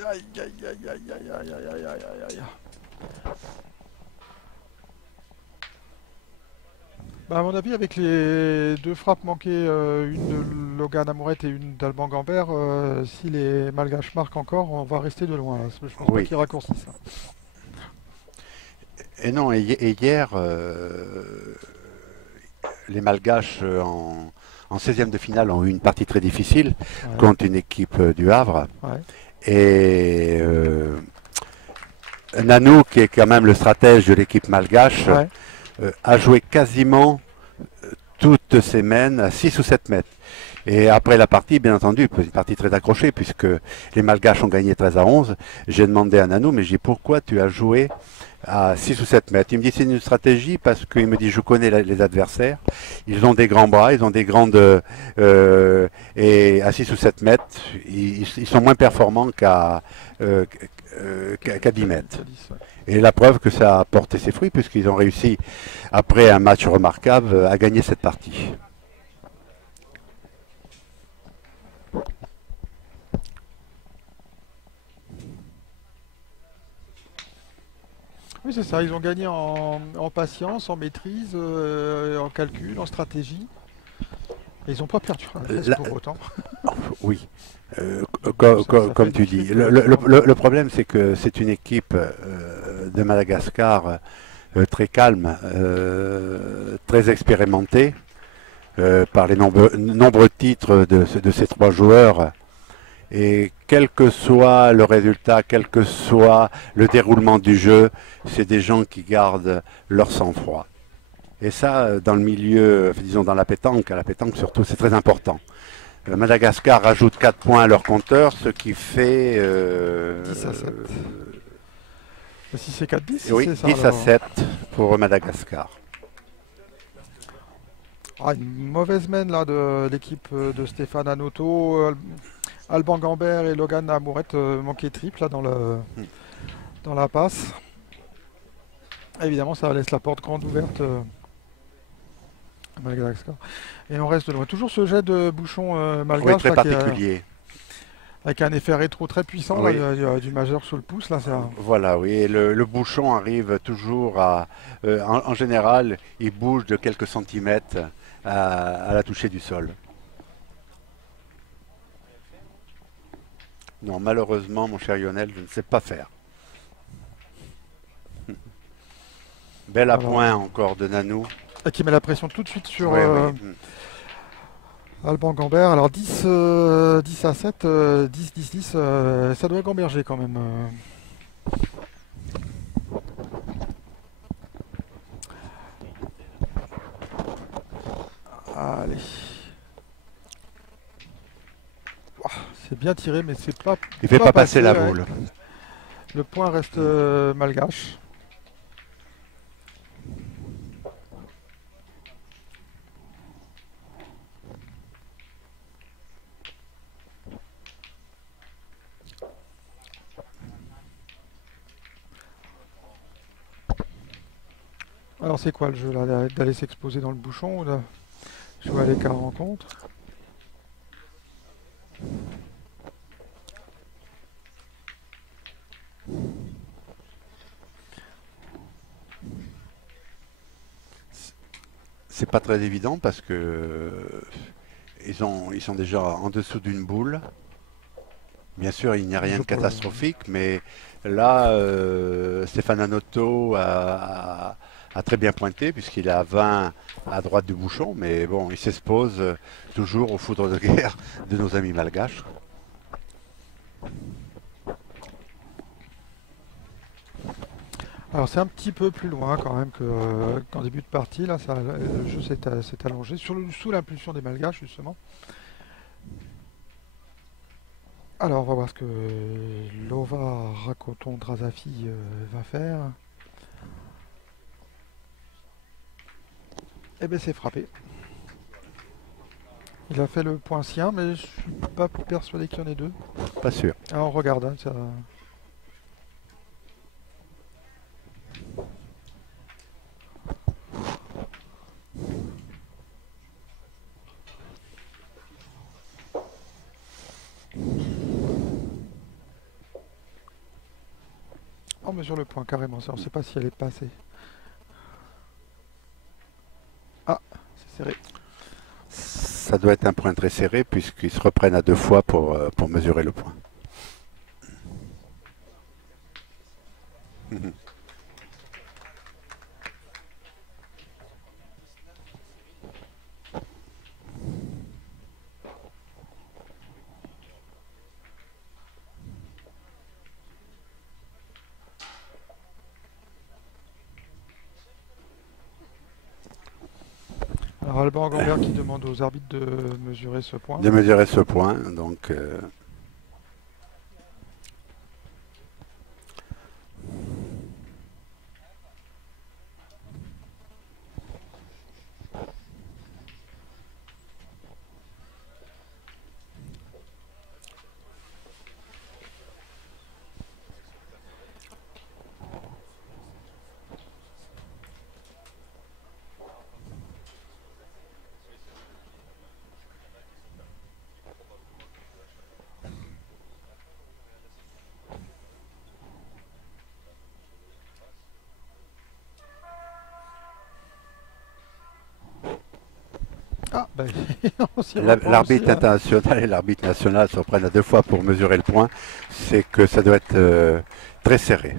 Aïe, aïe, aïe, aïe, aïe, aïe, aïe, aïe, aïe, aïe. Bah, à mon avis, avec les 2 frappes manquées, une de Logan Amourette et une d'Alban Gambert, si les Malgaches marquent encore, on va rester de loin, là. Je pense pas Oui. qu'ils raccourcissent, hein. Et non, et hier, les Malgaches en 16e de finale ont eu une partie très difficile Ouais, contre une équipe du Havre. ouais, Et Nanou, qui est quand même le stratège de l'équipe malgache, ouais. a joué quasiment toutes ses mènes à 6 ou 7 mètres. Et après la partie, bien entendu, une partie très accrochée, puisque les Malgaches ont gagné 13-11, j'ai demandé à Nanou, mais j'ai dit pourquoi tu as joué à 6 ou 7 mètres. Il me dit c'est une stratégie parce qu'il me dit je connais les adversaires, ils ont des grands bras, ils ont des grandes... et à 6 ou 7 mètres, ils sont moins performants qu'à 10 mètres. Calice, ouais. Et la preuve que ça a porté ses fruits, puisqu'ils ont réussi, après un match remarquable, à gagner cette partie. Oui, c'est ça, ils ont gagné en patience, en maîtrise, en calcul, en stratégie. Et ils n'ont pas perdu un test Là, pour autant. oui, Ça fait comme tout tu de suite dis. le Le problème, c'est que c'est une équipe de Madagascar très calme, très expérimentée par les nombreux titres de ces 3 joueurs. Et quel que soit le résultat, quel que soit le déroulement du jeu, c'est des gens qui gardent leur sang-froid. Et ça, dans le milieu, disons dans la pétanque, à la pétanque surtout, c'est très important. Madagascar rajoute 4 points à leur compteur, ce qui fait... 10 à 7. Si c'est 4-10, oui, c'est ça 10 à alors. 7 pour Madagascar. Ah, une mauvaise mène là de l'équipe de Stéphane Anoto. Alban Gambert et Logan Amourette manquaient triple là dans la passe. Évidemment, ça laisse la porte grande ouverte à Madagascar. Et on reste loin. Toujours ce jet de bouchon Oui, malgache très là, particulier. avec un effet rétro très puissant. Là, Oui. il y a du majeur sous le pouce. Là, ça... Voilà, oui. Et le bouchon arrive toujours à... en général, il bouge de quelques centimètres à la toucher du sol. Non, malheureusement, mon cher Lionel, je ne sais pas faire. Bel Alors, appoint encore de Nanou. qui met la pression tout de suite sur Oui, oui. Alban Gambert. Alors 10 à 7, 10, ça doit gamberger quand même. Allez. Ouah, c'est bien tiré, mais c'est pas. Il ne fait pas passer la ouais. boule. Le point reste malgache. Alors c'est quoi le jeu là? D'aller s'exposer dans le bouchon ou de jouer à l'écart rencontre? C'est pas très évident parce que ils sont déjà en dessous d'une boule. Bien sûr, il n'y a rien Je de peux- catastrophique, mais là, Stéphane Hanoto a très bien pointé, puisqu'il est à 20 à droite du bouchon, mais bon, il s'expose toujours aux foudres de guerre de nos amis malgaches. Alors c'est un petit peu plus loin quand même qu'en début de partie. Là, le jeu s'est allongé sous l'impulsion des Malgaches justement. Alors on va voir ce que Lova Rakoton Drazafi va faire. Eh bien c'est frappé. Il a fait le point sien, mais je suis pas persuadé qu'il y en ait deux. Pas sûr. Ah, on regarde, hein, ça... On mesure le point carrément, ça, on ne sait pas si elle est passée. Ah, c'est serré. Ça doit être un point très serré, puisqu'ils se reprennent à 2 fois pour mesurer le point. Alors Alban Gambert qui demande aux arbitres de mesurer ce point. De mesurer ce point, donc Ah, ben, on s'y reprend l'arbitre aussi, hein. international et l'arbitre national se reprennent à 2 fois pour mesurer le point. C'est que ça doit être très serré.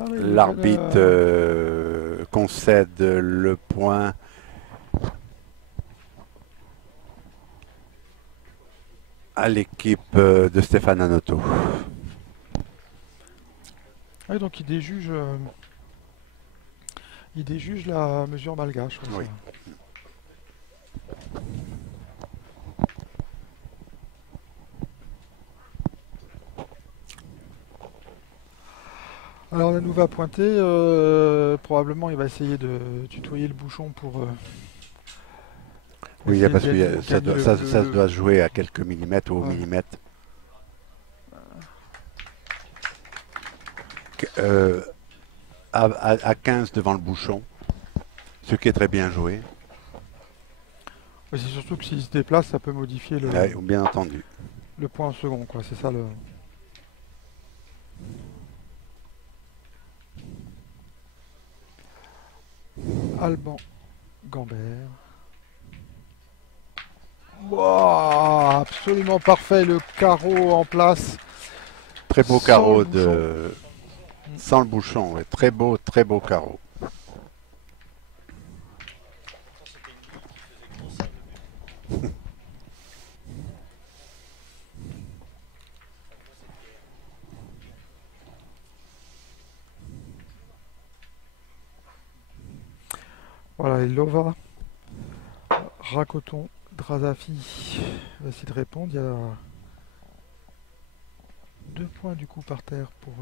Ah oui, L'arbitre concède le point à l'équipe de Stéphane Hanoto. ah oui, donc il déjuge la mesure malgache. Ouais, Oui. ça. Alors la va pointer, probablement il va essayer de tutoyer le bouchon pour Oui, essayer de parce que ça gagner doit, ça doit se jouer à quelques millimètres ou au Ouais. millimètre. Euh, à 15 devant le bouchon, ce qui est très bien joué, Mais c'est surtout que s'il se déplace, ça peut modifier bien entendu. le point en second, quoi. C'est ça le. Alban Gambert. Wow, absolument parfait, le carreau en place. Très beau Sans carreau le bouchon. sans le bouchon, ouais. Très beau carreau. Voilà, et Lova, Rakoton, Drazafi va essayer de répondre. Il y a 2 points du coup par terre pour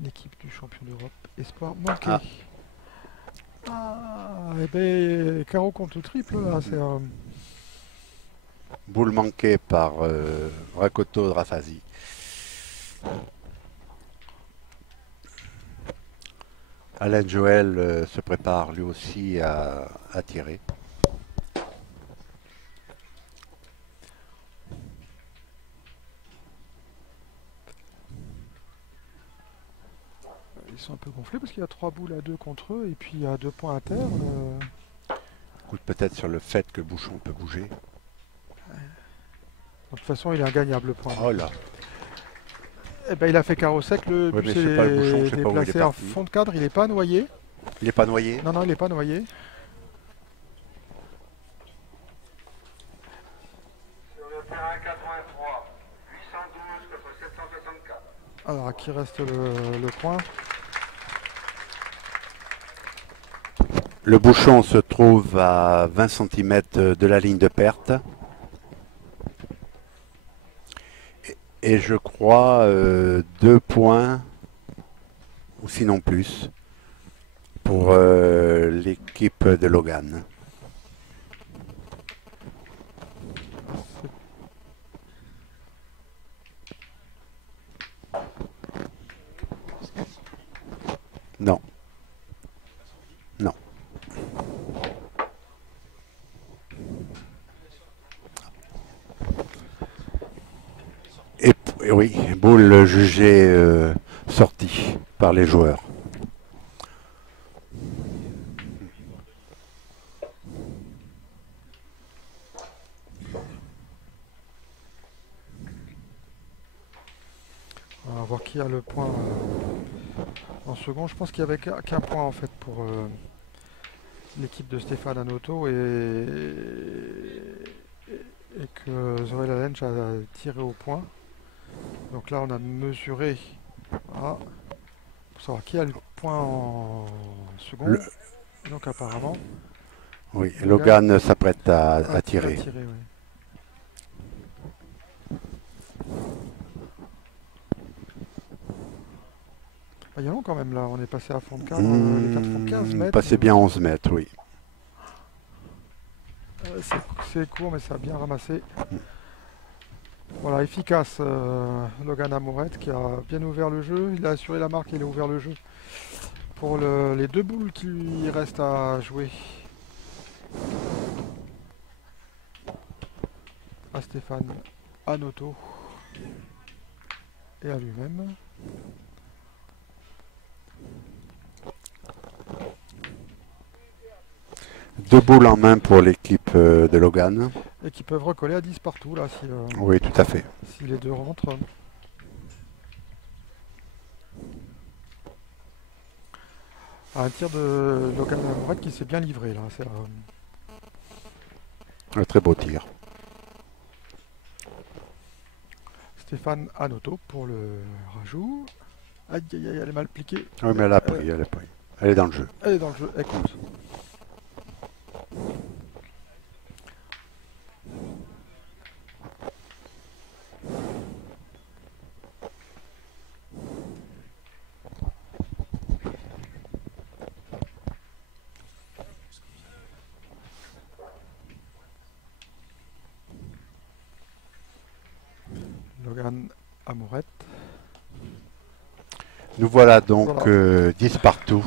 l'équipe du champion d'Europe. Espoir manqué. Ah. Ah, et ben carreau contre triple là, c'est Boule manquée par Rakoto Drafazi. Alain Joël se prépare lui aussi à tirer. Ils sont un peu gonflés parce qu'il y a 3 boules à 2 contre eux et puis il y a 2 points à terre. Écoute, peut-être sur le fait que Bouchon peut bouger. De toute façon, il est ingagnable le point. Oh là. Eh ben, il a fait carreau sec. Le Ouais, but, mais c'est je sais pas, le bouchon, je sais pas où il est déplacer en parti. fond de cadre. Il n'est pas noyé. Il n'est pas noyé? Non, il n'est pas noyé. Sur le terrain 83, 812 contre 764. Alors, à qui reste le point? Le bouchon se trouve à 20 cm de la ligne de perte. Et je crois 2 points, ou sinon plus, pour l'équipe de Logan. Non. Non. Et oui, boule jugée sortie par les joueurs. On va voir qui a le point en second. Je pense qu'il n'y avait qu'un point en fait pour l'équipe de Stéphane Hanoto et que Zorel Allench a tiré au point. Donc là on a mesuré pour savoir qui a le point en second. Et donc apparemment Oui, Logan s'apprête à tirer. Oui. Il y a long quand même là, on est passé à fond de cadre, les 4 font 15 mètres. Passez bien 11 mètres, oui. C'est court mais ça a bien ramassé. Voilà, efficace Logan Amourette qui a bien ouvert le jeu, il a assuré la marque et il a ouvert le jeu. Pour les 2 boules qui restent à jouer à Stéphane Hanoto et à lui-même. Deux boules en main pour l'équipe de Logan. Et qui peuvent recoller à 10 partout là si, Oui, tout à fait. si les deux rentrent. Un tir de Logan Amourette qui s'est bien livré là. Un très beau tir. Stéphane Hanoto pour le rajout. Aïe aïe aïe, elle est mal pliquée. Oui, mais elle a pris, elle a pris. Elle est dans le jeu. Elle est dans le jeu, elle compte. Logan Amourette. Nous voilà donc 10 partout.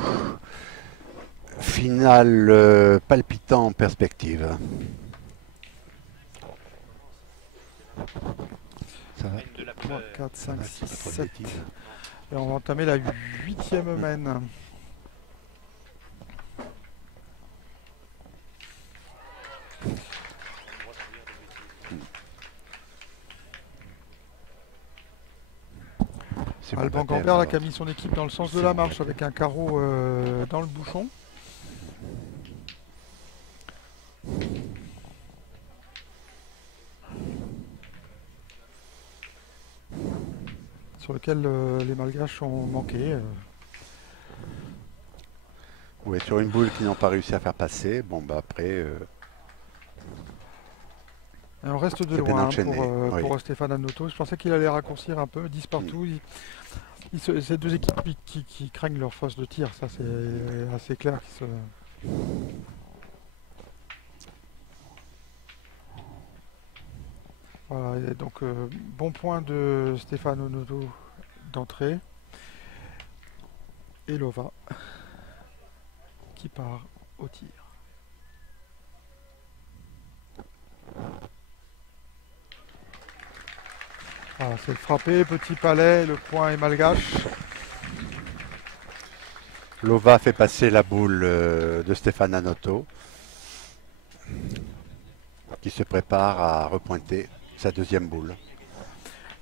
Finale palpitant en perspective. Ça va 3, 4, 5, Ouais, 6, c'est pas trop de 7. bêtises. Et on va entamer la 8e main. Alban Gambert là, qui a mis son équipe dans le sens de la marche avec un carreau dans le bouchon. Sur lequel les Malgaches ont manqué. Oui, sur une boule qu'ils n'ont pas réussi à faire passer. Bon, bah après. Et on reste de C'est bien loin enchaîné, oui. pour Stéphane Hanoto. Je pensais qu'il allait raccourcir un peu, 10 partout. C'est deux équipes qui craignent leur fosse de tir, ça c'est assez clair. Voilà, et donc bon point de Stéphane Hanoto d'entrée. Et Lova qui part au tir. Voilà, c'est le frappé, petit palais, le point est malgache. Lova fait passer la boule de Stéphane Anoto, qui se prépare à repointer sa deuxième boule.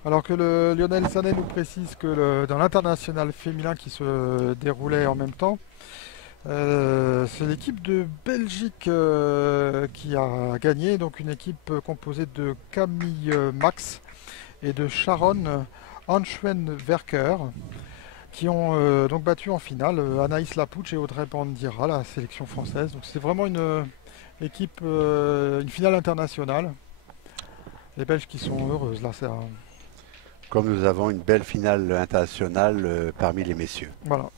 Alors que le Lionel Sanet nous précise que dans l'international féminin qui se déroulait en même temps, c'est l'équipe de Belgique qui a gagné, donc une équipe composée de Camille Max et de Sharon Anschwen-Werker qui ont donc battu en finale Anaïs Lapouche et Audrey Bandira, la sélection française. Donc c'est vraiment une équipe, une finale internationale. Les Belges qui sont heureuses là, c'est Comme nous avons une belle finale internationale parmi les messieurs. voilà.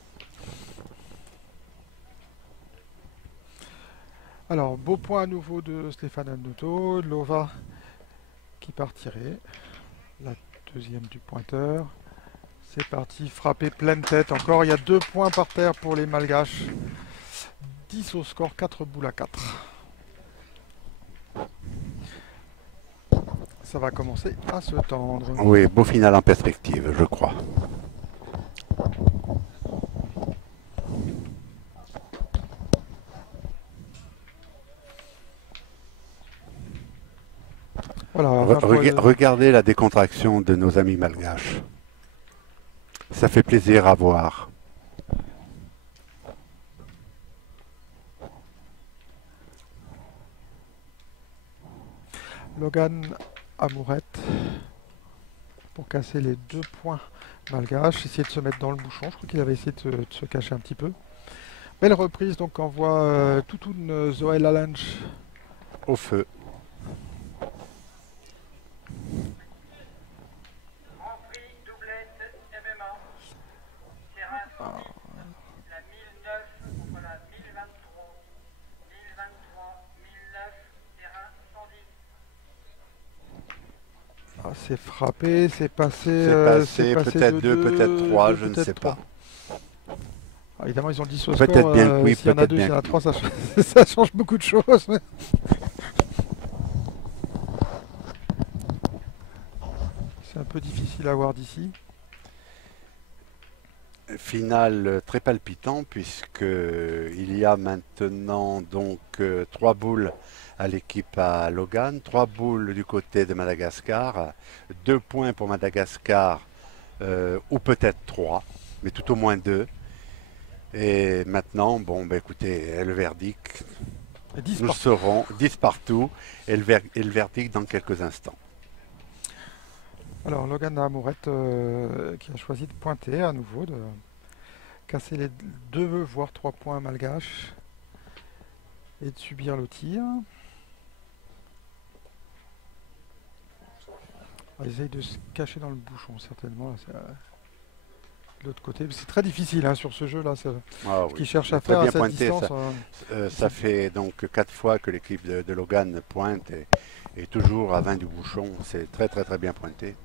Alors, beau point à nouveau de Stéphane Anoto, Lova qui partirait, la deuxième du pointeur. C'est parti, frappé pleine tête encore. Il y a 2 points par terre pour les Malgaches. 10 au score, 4 boules à 4. Ça va commencer à se tendre. Oui, beau final en perspective, je crois. Voilà, Regardez la décontraction de nos amis malgaches. Ça fait plaisir à voir. Logan Amourette pour casser les 2 points malgaches, essayer de se mettre dans le bouchon. Je crois qu'il avait essayé de se cacher un petit peu. Belle reprise, donc on voit Toutoun Zoël Allange Au feu. Grand Prix doublette MMA. Terrain 110. La 1009 contre la 1023. 1023, 1009, terrain 110. Ah, c'est frappé, c'est passé. C'est passé peut-être de 2, peut-être 3, je ne sais trois. pas. Ah, évidemment, ils ont 10 au Peut-être score. bien que oui, s'il y en a peut-être 2, bien s'il y en a que 3, ça change beaucoup de choses. Mais... c'est un peu difficile à voir d'ici. Finale très palpitant puisque il y a maintenant donc 3 boules à l'équipe à Logan, 3 boules du côté de Madagascar, 2 points pour Madagascar ou peut-être 3, mais tout au moins 2. Et maintenant, bon, ben écoutez, le verdict, Et 10 nous partout. serons 10 partout et le verdict dans quelques instants. Alors, Logan Amourette qui a choisi de pointer à nouveau, de casser les 2 voire 3 points malgaches et de subir le tir. Il essaye de se cacher dans le bouchon, certainement. Là, de l'autre côté, c'est très difficile hein, sur ce jeu-là. Ce qu'il cherche à Très faire à bien cette pointé, distance. ça fait donc 4 fois que l'équipe de Logan pointe et toujours à 20 du bouchon. C'est très très très bien pointé.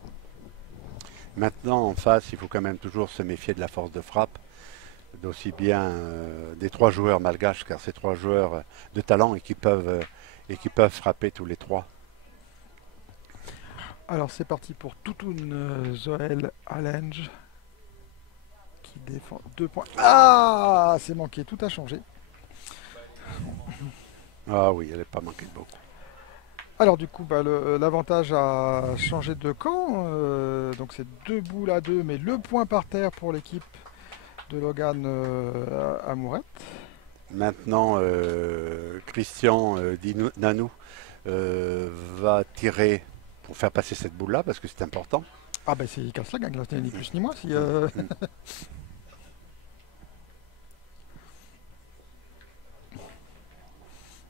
Maintenant, en face, il faut quand même toujours se méfier de la force de frappe, d'aussi bien des 3 joueurs malgaches, car c'est 3 joueurs de talent et qui peuvent frapper tous les 3. Alors c'est parti pour Toutoun Zoël Allange qui défend 2 points. Ah, c'est manqué, tout a changé. Ah oui, elle n'est pas manquée de beaucoup. Alors du coup, bah, l'avantage a changé de camp. Donc c'est 2 boules à 2, mais le point par terre pour l'équipe de Logan Amourette. Maintenant, Christian Nanou va tirer pour faire passer cette boule-là, parce que c'est important. Ah bah il casse la gagne, là, ni plus ni moins. Si,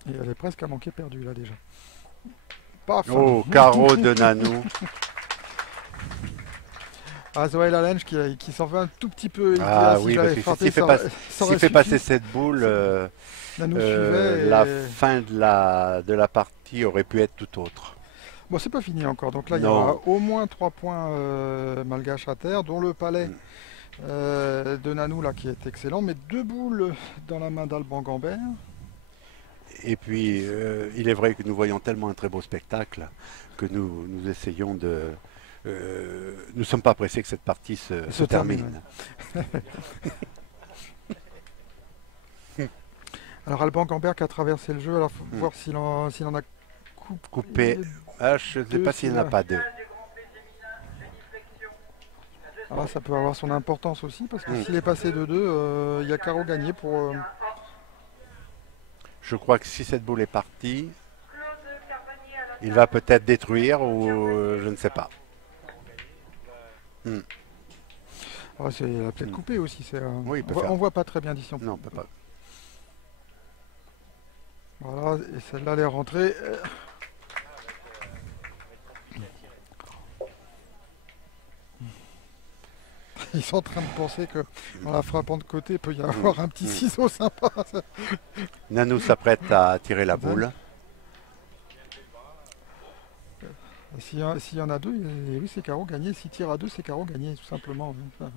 Et elle est presque à manquer perdue là déjà. Paf. Oh, carreau de Nanou. Ah, Zoël Allange qui s'en veut un tout petit peu. Ah oui, parce que s'il fait passer cette boule, Nanou suivait la fin de la partie aurait pu être tout autre. Bon, c'est pas fini encore. Donc là, il y Non. aura au moins 3 points malgaches à terre, dont le palais de Nanou là qui est excellent, mais 2 boules dans la main d'Alban Gambert. Et puis, il est vrai que nous voyons tellement un très beau spectacle que nous essayons de... nous ne sommes pas pressés que cette partie se termine. Alors Alban Gambert qui a traversé le jeu, alors faut Hmm. voir s'il en a Coupé. coupé Ah, je ne sais deux. pas s'il n'y en a pas deux. Finale du Grand Prix féminin, géniflexion. La Alors ça peut avoir son importance aussi, parce que Hmm. s'il est passé de 2, il y a Caro gagné pour... Je crois que si cette boule est partie, Claude Carbonier à la il va peut-être détruire ou je ne sais pas. Hmm. Ah, il a peut-être Hmm. coupé aussi. Oui, il peut on voit, faire. on voit pas très bien d'ici. Non, on peut pas. Voilà, et celle-là elle est rentrée. Ils sont en train de penser que dans la frappant de côté, il peut y avoir un petit ciseau sympa. Nanou s'apprête à tirer la boule. S'il y en a deux, oui, c'est Caro gagné. S'il tire à deux, c'est Caro gagné, tout simplement. Enfin,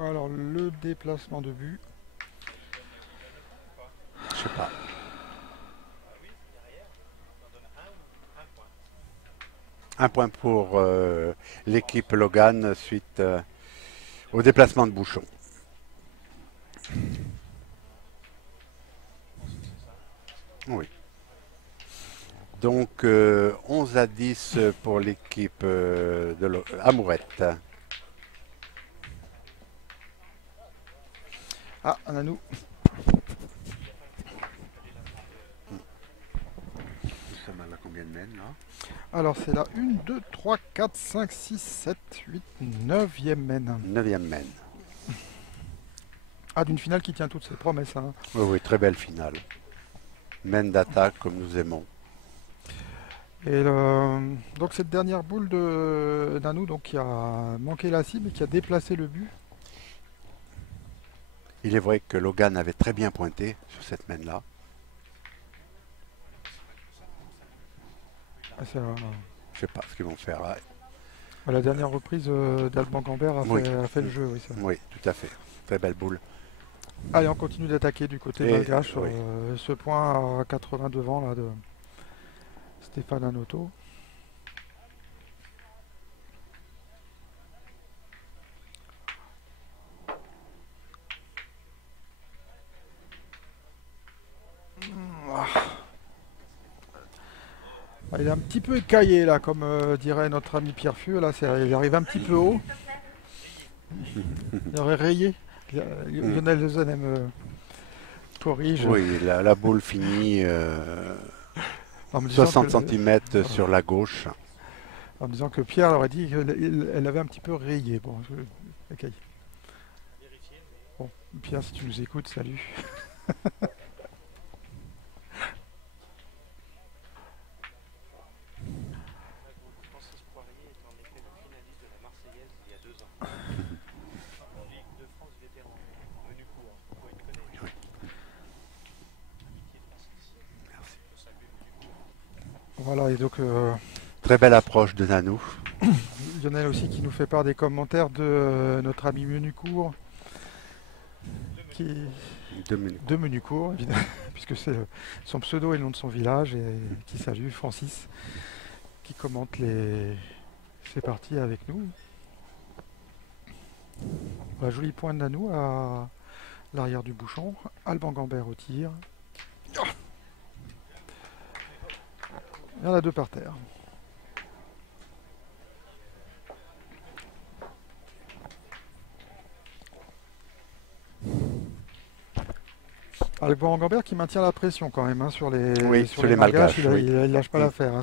alors, le déplacement de but. Je sais pas. Un point pour l'équipe Logan suite au déplacement de Bouchon. Oui. Donc 11 à 10 pour l'équipe de Amourette. Ah, Nanou. Nous sommes à combien de mènes là? Alors, c'est la 1, 2, 3, 4, 5, 6, 7, 8, 9e mène. 9e mène. Ah, d'une finale qui tient toutes ses promesses. Hein. Oui, oui, très belle finale. Mène d'attaque comme nous aimons. Et donc cette dernière boule de Nanou donc, qui a manqué la cible et qui a déplacé le but. Il est vrai que Logan avait très bien pointé sur cette mène-là. Ah, Je sais pas ce qu'ils vont faire. Là. la dernière reprise d'Alban Gambert Oui. a fait le jeu. Oui, ça. Oui, tout à fait. Très belle boule. Allez, on continue d'attaquer du côté Et, malgache. oui. Ce point à 80 devant là, de Stéphane Anoto. Il est un petit peu écaillé là, comme dirait notre ami Pierre Fieux. Là, il arrive un petit peu haut. Il aurait rayé. Lionel Lezen me corrige. Oui, la boule finit En me disant 60 que- cm sur la gauche. En me disant que Pierre aurait dit qu'elle avait un petit peu rayé. Bon, ok. Bon, Pierre, si tu nous écoutes, salut. Francis Poirier est en effet le finaliste de la Marseillaise il y a 2 ans. En Ligue de France vétéran. Menu court, pourquoi il connaît. Oui. Amitié de Francis. Merci. Faut saluer Menu court. Voilà, et donc Très belle approche de Nanou. Lionel aussi qui nous fait part des commentaires de notre ami Menucourt. De Menucourt, évidemment, puisque c'est son pseudo et le nom de son village, et qui salue Francis, qui commente ces parties avec nous. Un joli point de Nanou à l'arrière du bouchon. Alban Gambert au tir. Il y en a deux par terre. Alban Gambert qui maintient la pression quand même hein, sur les, Oui, sur les malgaches. Malgaches, oui. Il lâche pas l'affaire. Hein,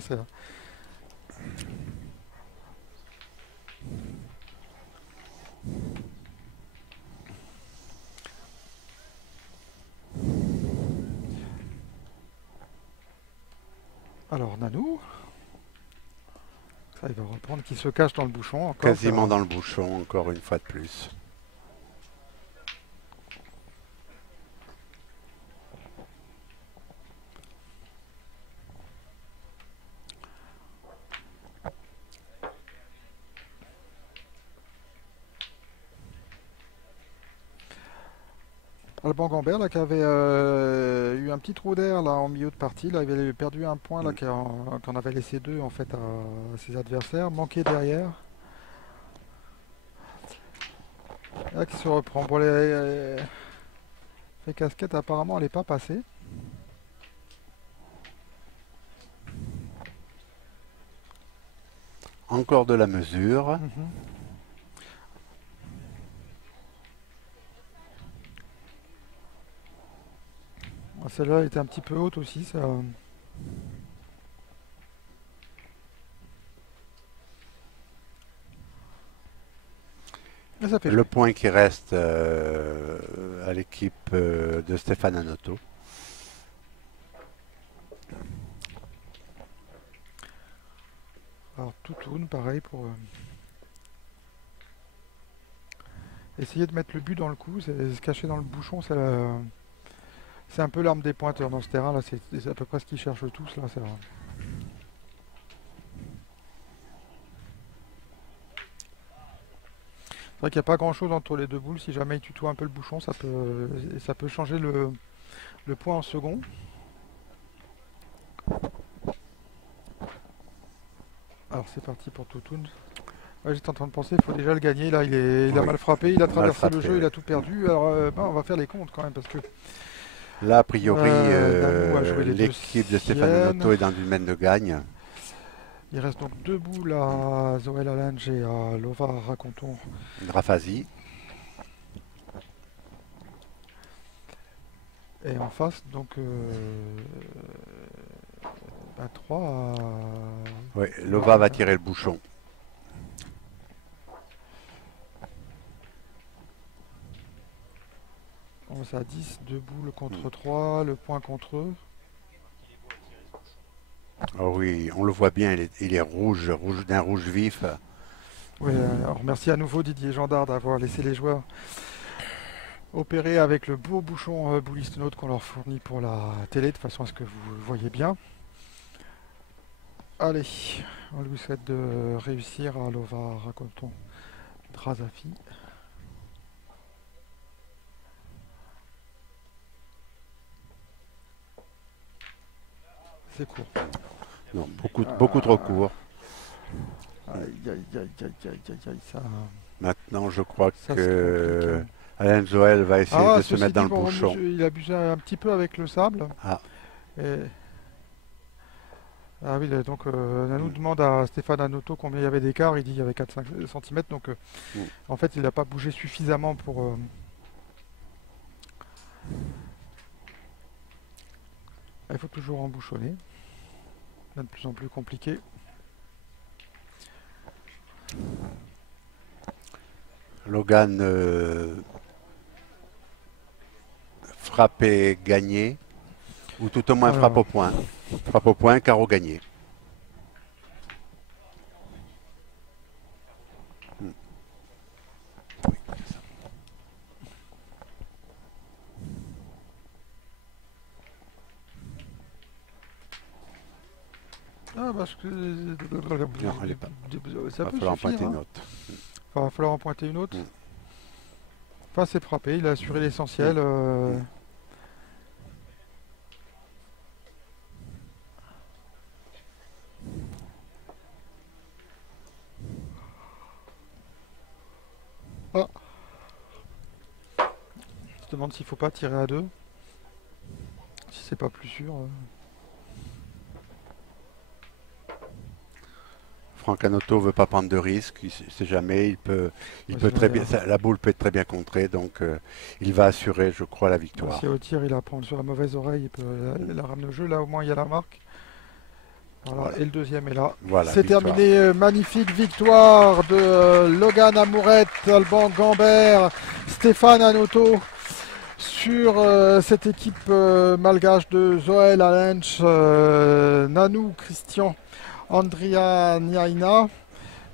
alors Nanou. Ça, il va reprendre qui se cache dans le bouchon. Encore, Quasiment dans le bouchon, encore une fois de plus. Alban Gambert là, qui avait eu un petit trou d'air là en milieu de partie. Là, il avait perdu un point là, qu'on avait laissé deux en fait à ses adversaires. Manqué derrière. Là qui se reprend. Bon, les casquettes apparemment elle n'est pas passée. Encore de la mesure. Celle-là était un petit peu haute aussi. Ça... Mais ça fait Le point qui reste à l'équipe de Stéphane Hanoteau. Alors tout tourne pareil pour essayer de mettre le but dans le coup, se cacher dans le bouchon, c'est un peu l'arme des pointeurs dans ce terrain là, c'est à peu près ce qu'ils cherchent tous là. C'est vrai qu'il n'y a pas grand chose entre les deux boules, si jamais ils tutoient un peu le bouchon, ça peut changer le point en second. Alors c'est parti pour Toutoun. Ouais, j'étais en train de penser, il faut déjà le gagner. Là, il a mal frappé, il a traversé le jeu, il a tout perdu. Alors, on va faire les comptes quand même parce que. Là, a priori, Nanou a joué les l'équipe de deux Stéphane siennes. Hanoteau est dans une mène de gagne. Il reste donc deux boules à Zoël Allange et à Lova Raconton. Drafasi. Et en face, donc 3 à. Oui, Lova va tirer le bouchon. On va à 10, deux boules contre 3, le point contre eux. Oh oui, on le voit bien, il est rouge, d'un rouge vif. Oui, alors merci à nouveau Didier Gendard d'avoir laissé les joueurs opérer avec le beau bouchon Boulistonaute qu'on leur fournit pour la télé, de façon à ce que vous le voyez bien. Allez, on lui souhaite de réussir à Lova Raconton Drazafi. C'est court. Non, beaucoup trop court. Aïe, aïe, aïe, aïe, aïe, aïe, aïe, ça... Maintenant, je crois Ça, que Alain Joël va essayer de se mettre dans le bouchon. Il a abusé un petit peu avec le sable. Ah. Et... Ah oui, donc Nanou demande à Stéphane Hanoteau combien il y avait d'écart. Il dit qu'il y avait 4-5 cm. Donc en fait, il n'a pas bougé suffisamment pour... Il faut toujours embouchonner. C'est de plus en plus compliqué. Logan frappe et gagné, ou tout au moins Alors. frappe au point. Frappe au point, carreau gagné. Ah, parce que... Non, elle est pas. Ça Il va peut falloir en suffire, pointer hein. une autre. Il va falloir en pointer une autre. Enfin, c'est frappé, il a assuré l'essentiel. Ah. Je te demande s'il faut pas tirer à deux. Si c'est pas plus sûr. Franck Hanoteau veut pas prendre de risques, il sait jamais, il peut Ouais, très bien, la boule peut être très bien contrée, donc il va assurer, je crois, la victoire. Si au tir il apprend sur la mauvaise oreille, il peut la ramener au jeu. Là au moins il y a la marque. Voilà. Et le deuxième est là. Voilà, c'est victoire. terminé. Magnifique victoire de Logan Amourette, Alban Gambert, Stéphane Hanoteau sur cette équipe malgache de Zoël Allange, Nanou Christian, Andrea Niaina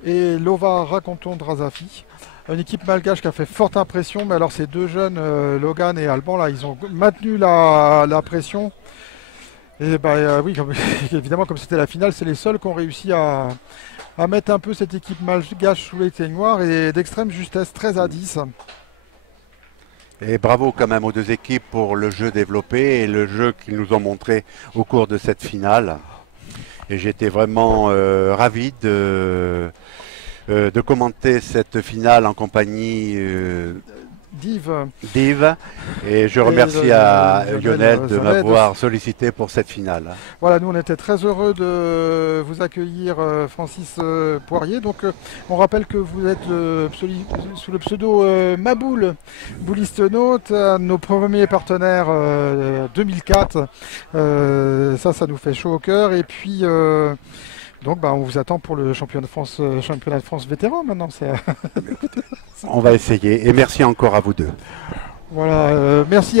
et Lova Raconton Drazafi. Une équipe malgache qui a fait forte impression, mais alors ces deux jeunes, Logan et Alban, là, ils ont maintenu la pression. Et oui, évidemment, comme c'était la finale, c'est les seuls qui ont réussi à mettre un peu cette équipe malgache sous les teignoirs et d'extrême justesse, 13 à 10. Et bravo quand même aux deux équipes pour le jeu développé et le jeu qu'ils nous ont montré au cours de cette finale. Et j'étais vraiment ravi de commenter cette finale en compagnie Div. d'Yves. Et je remercie à Lionel de Zoled. m'avoir sollicité pour cette finale. Voilà, nous on était très heureux de vous accueillir, Francis Poirier. Donc on rappelle que vous êtes sous le pseudo Maboul, bouliste naute, un de nos premiers partenaires 2004. Ça nous fait chaud au cœur. Et puis donc on vous attend pour le championnat de France vétéran maintenant. On va essayer. Et merci encore à vous deux. Voilà, merci à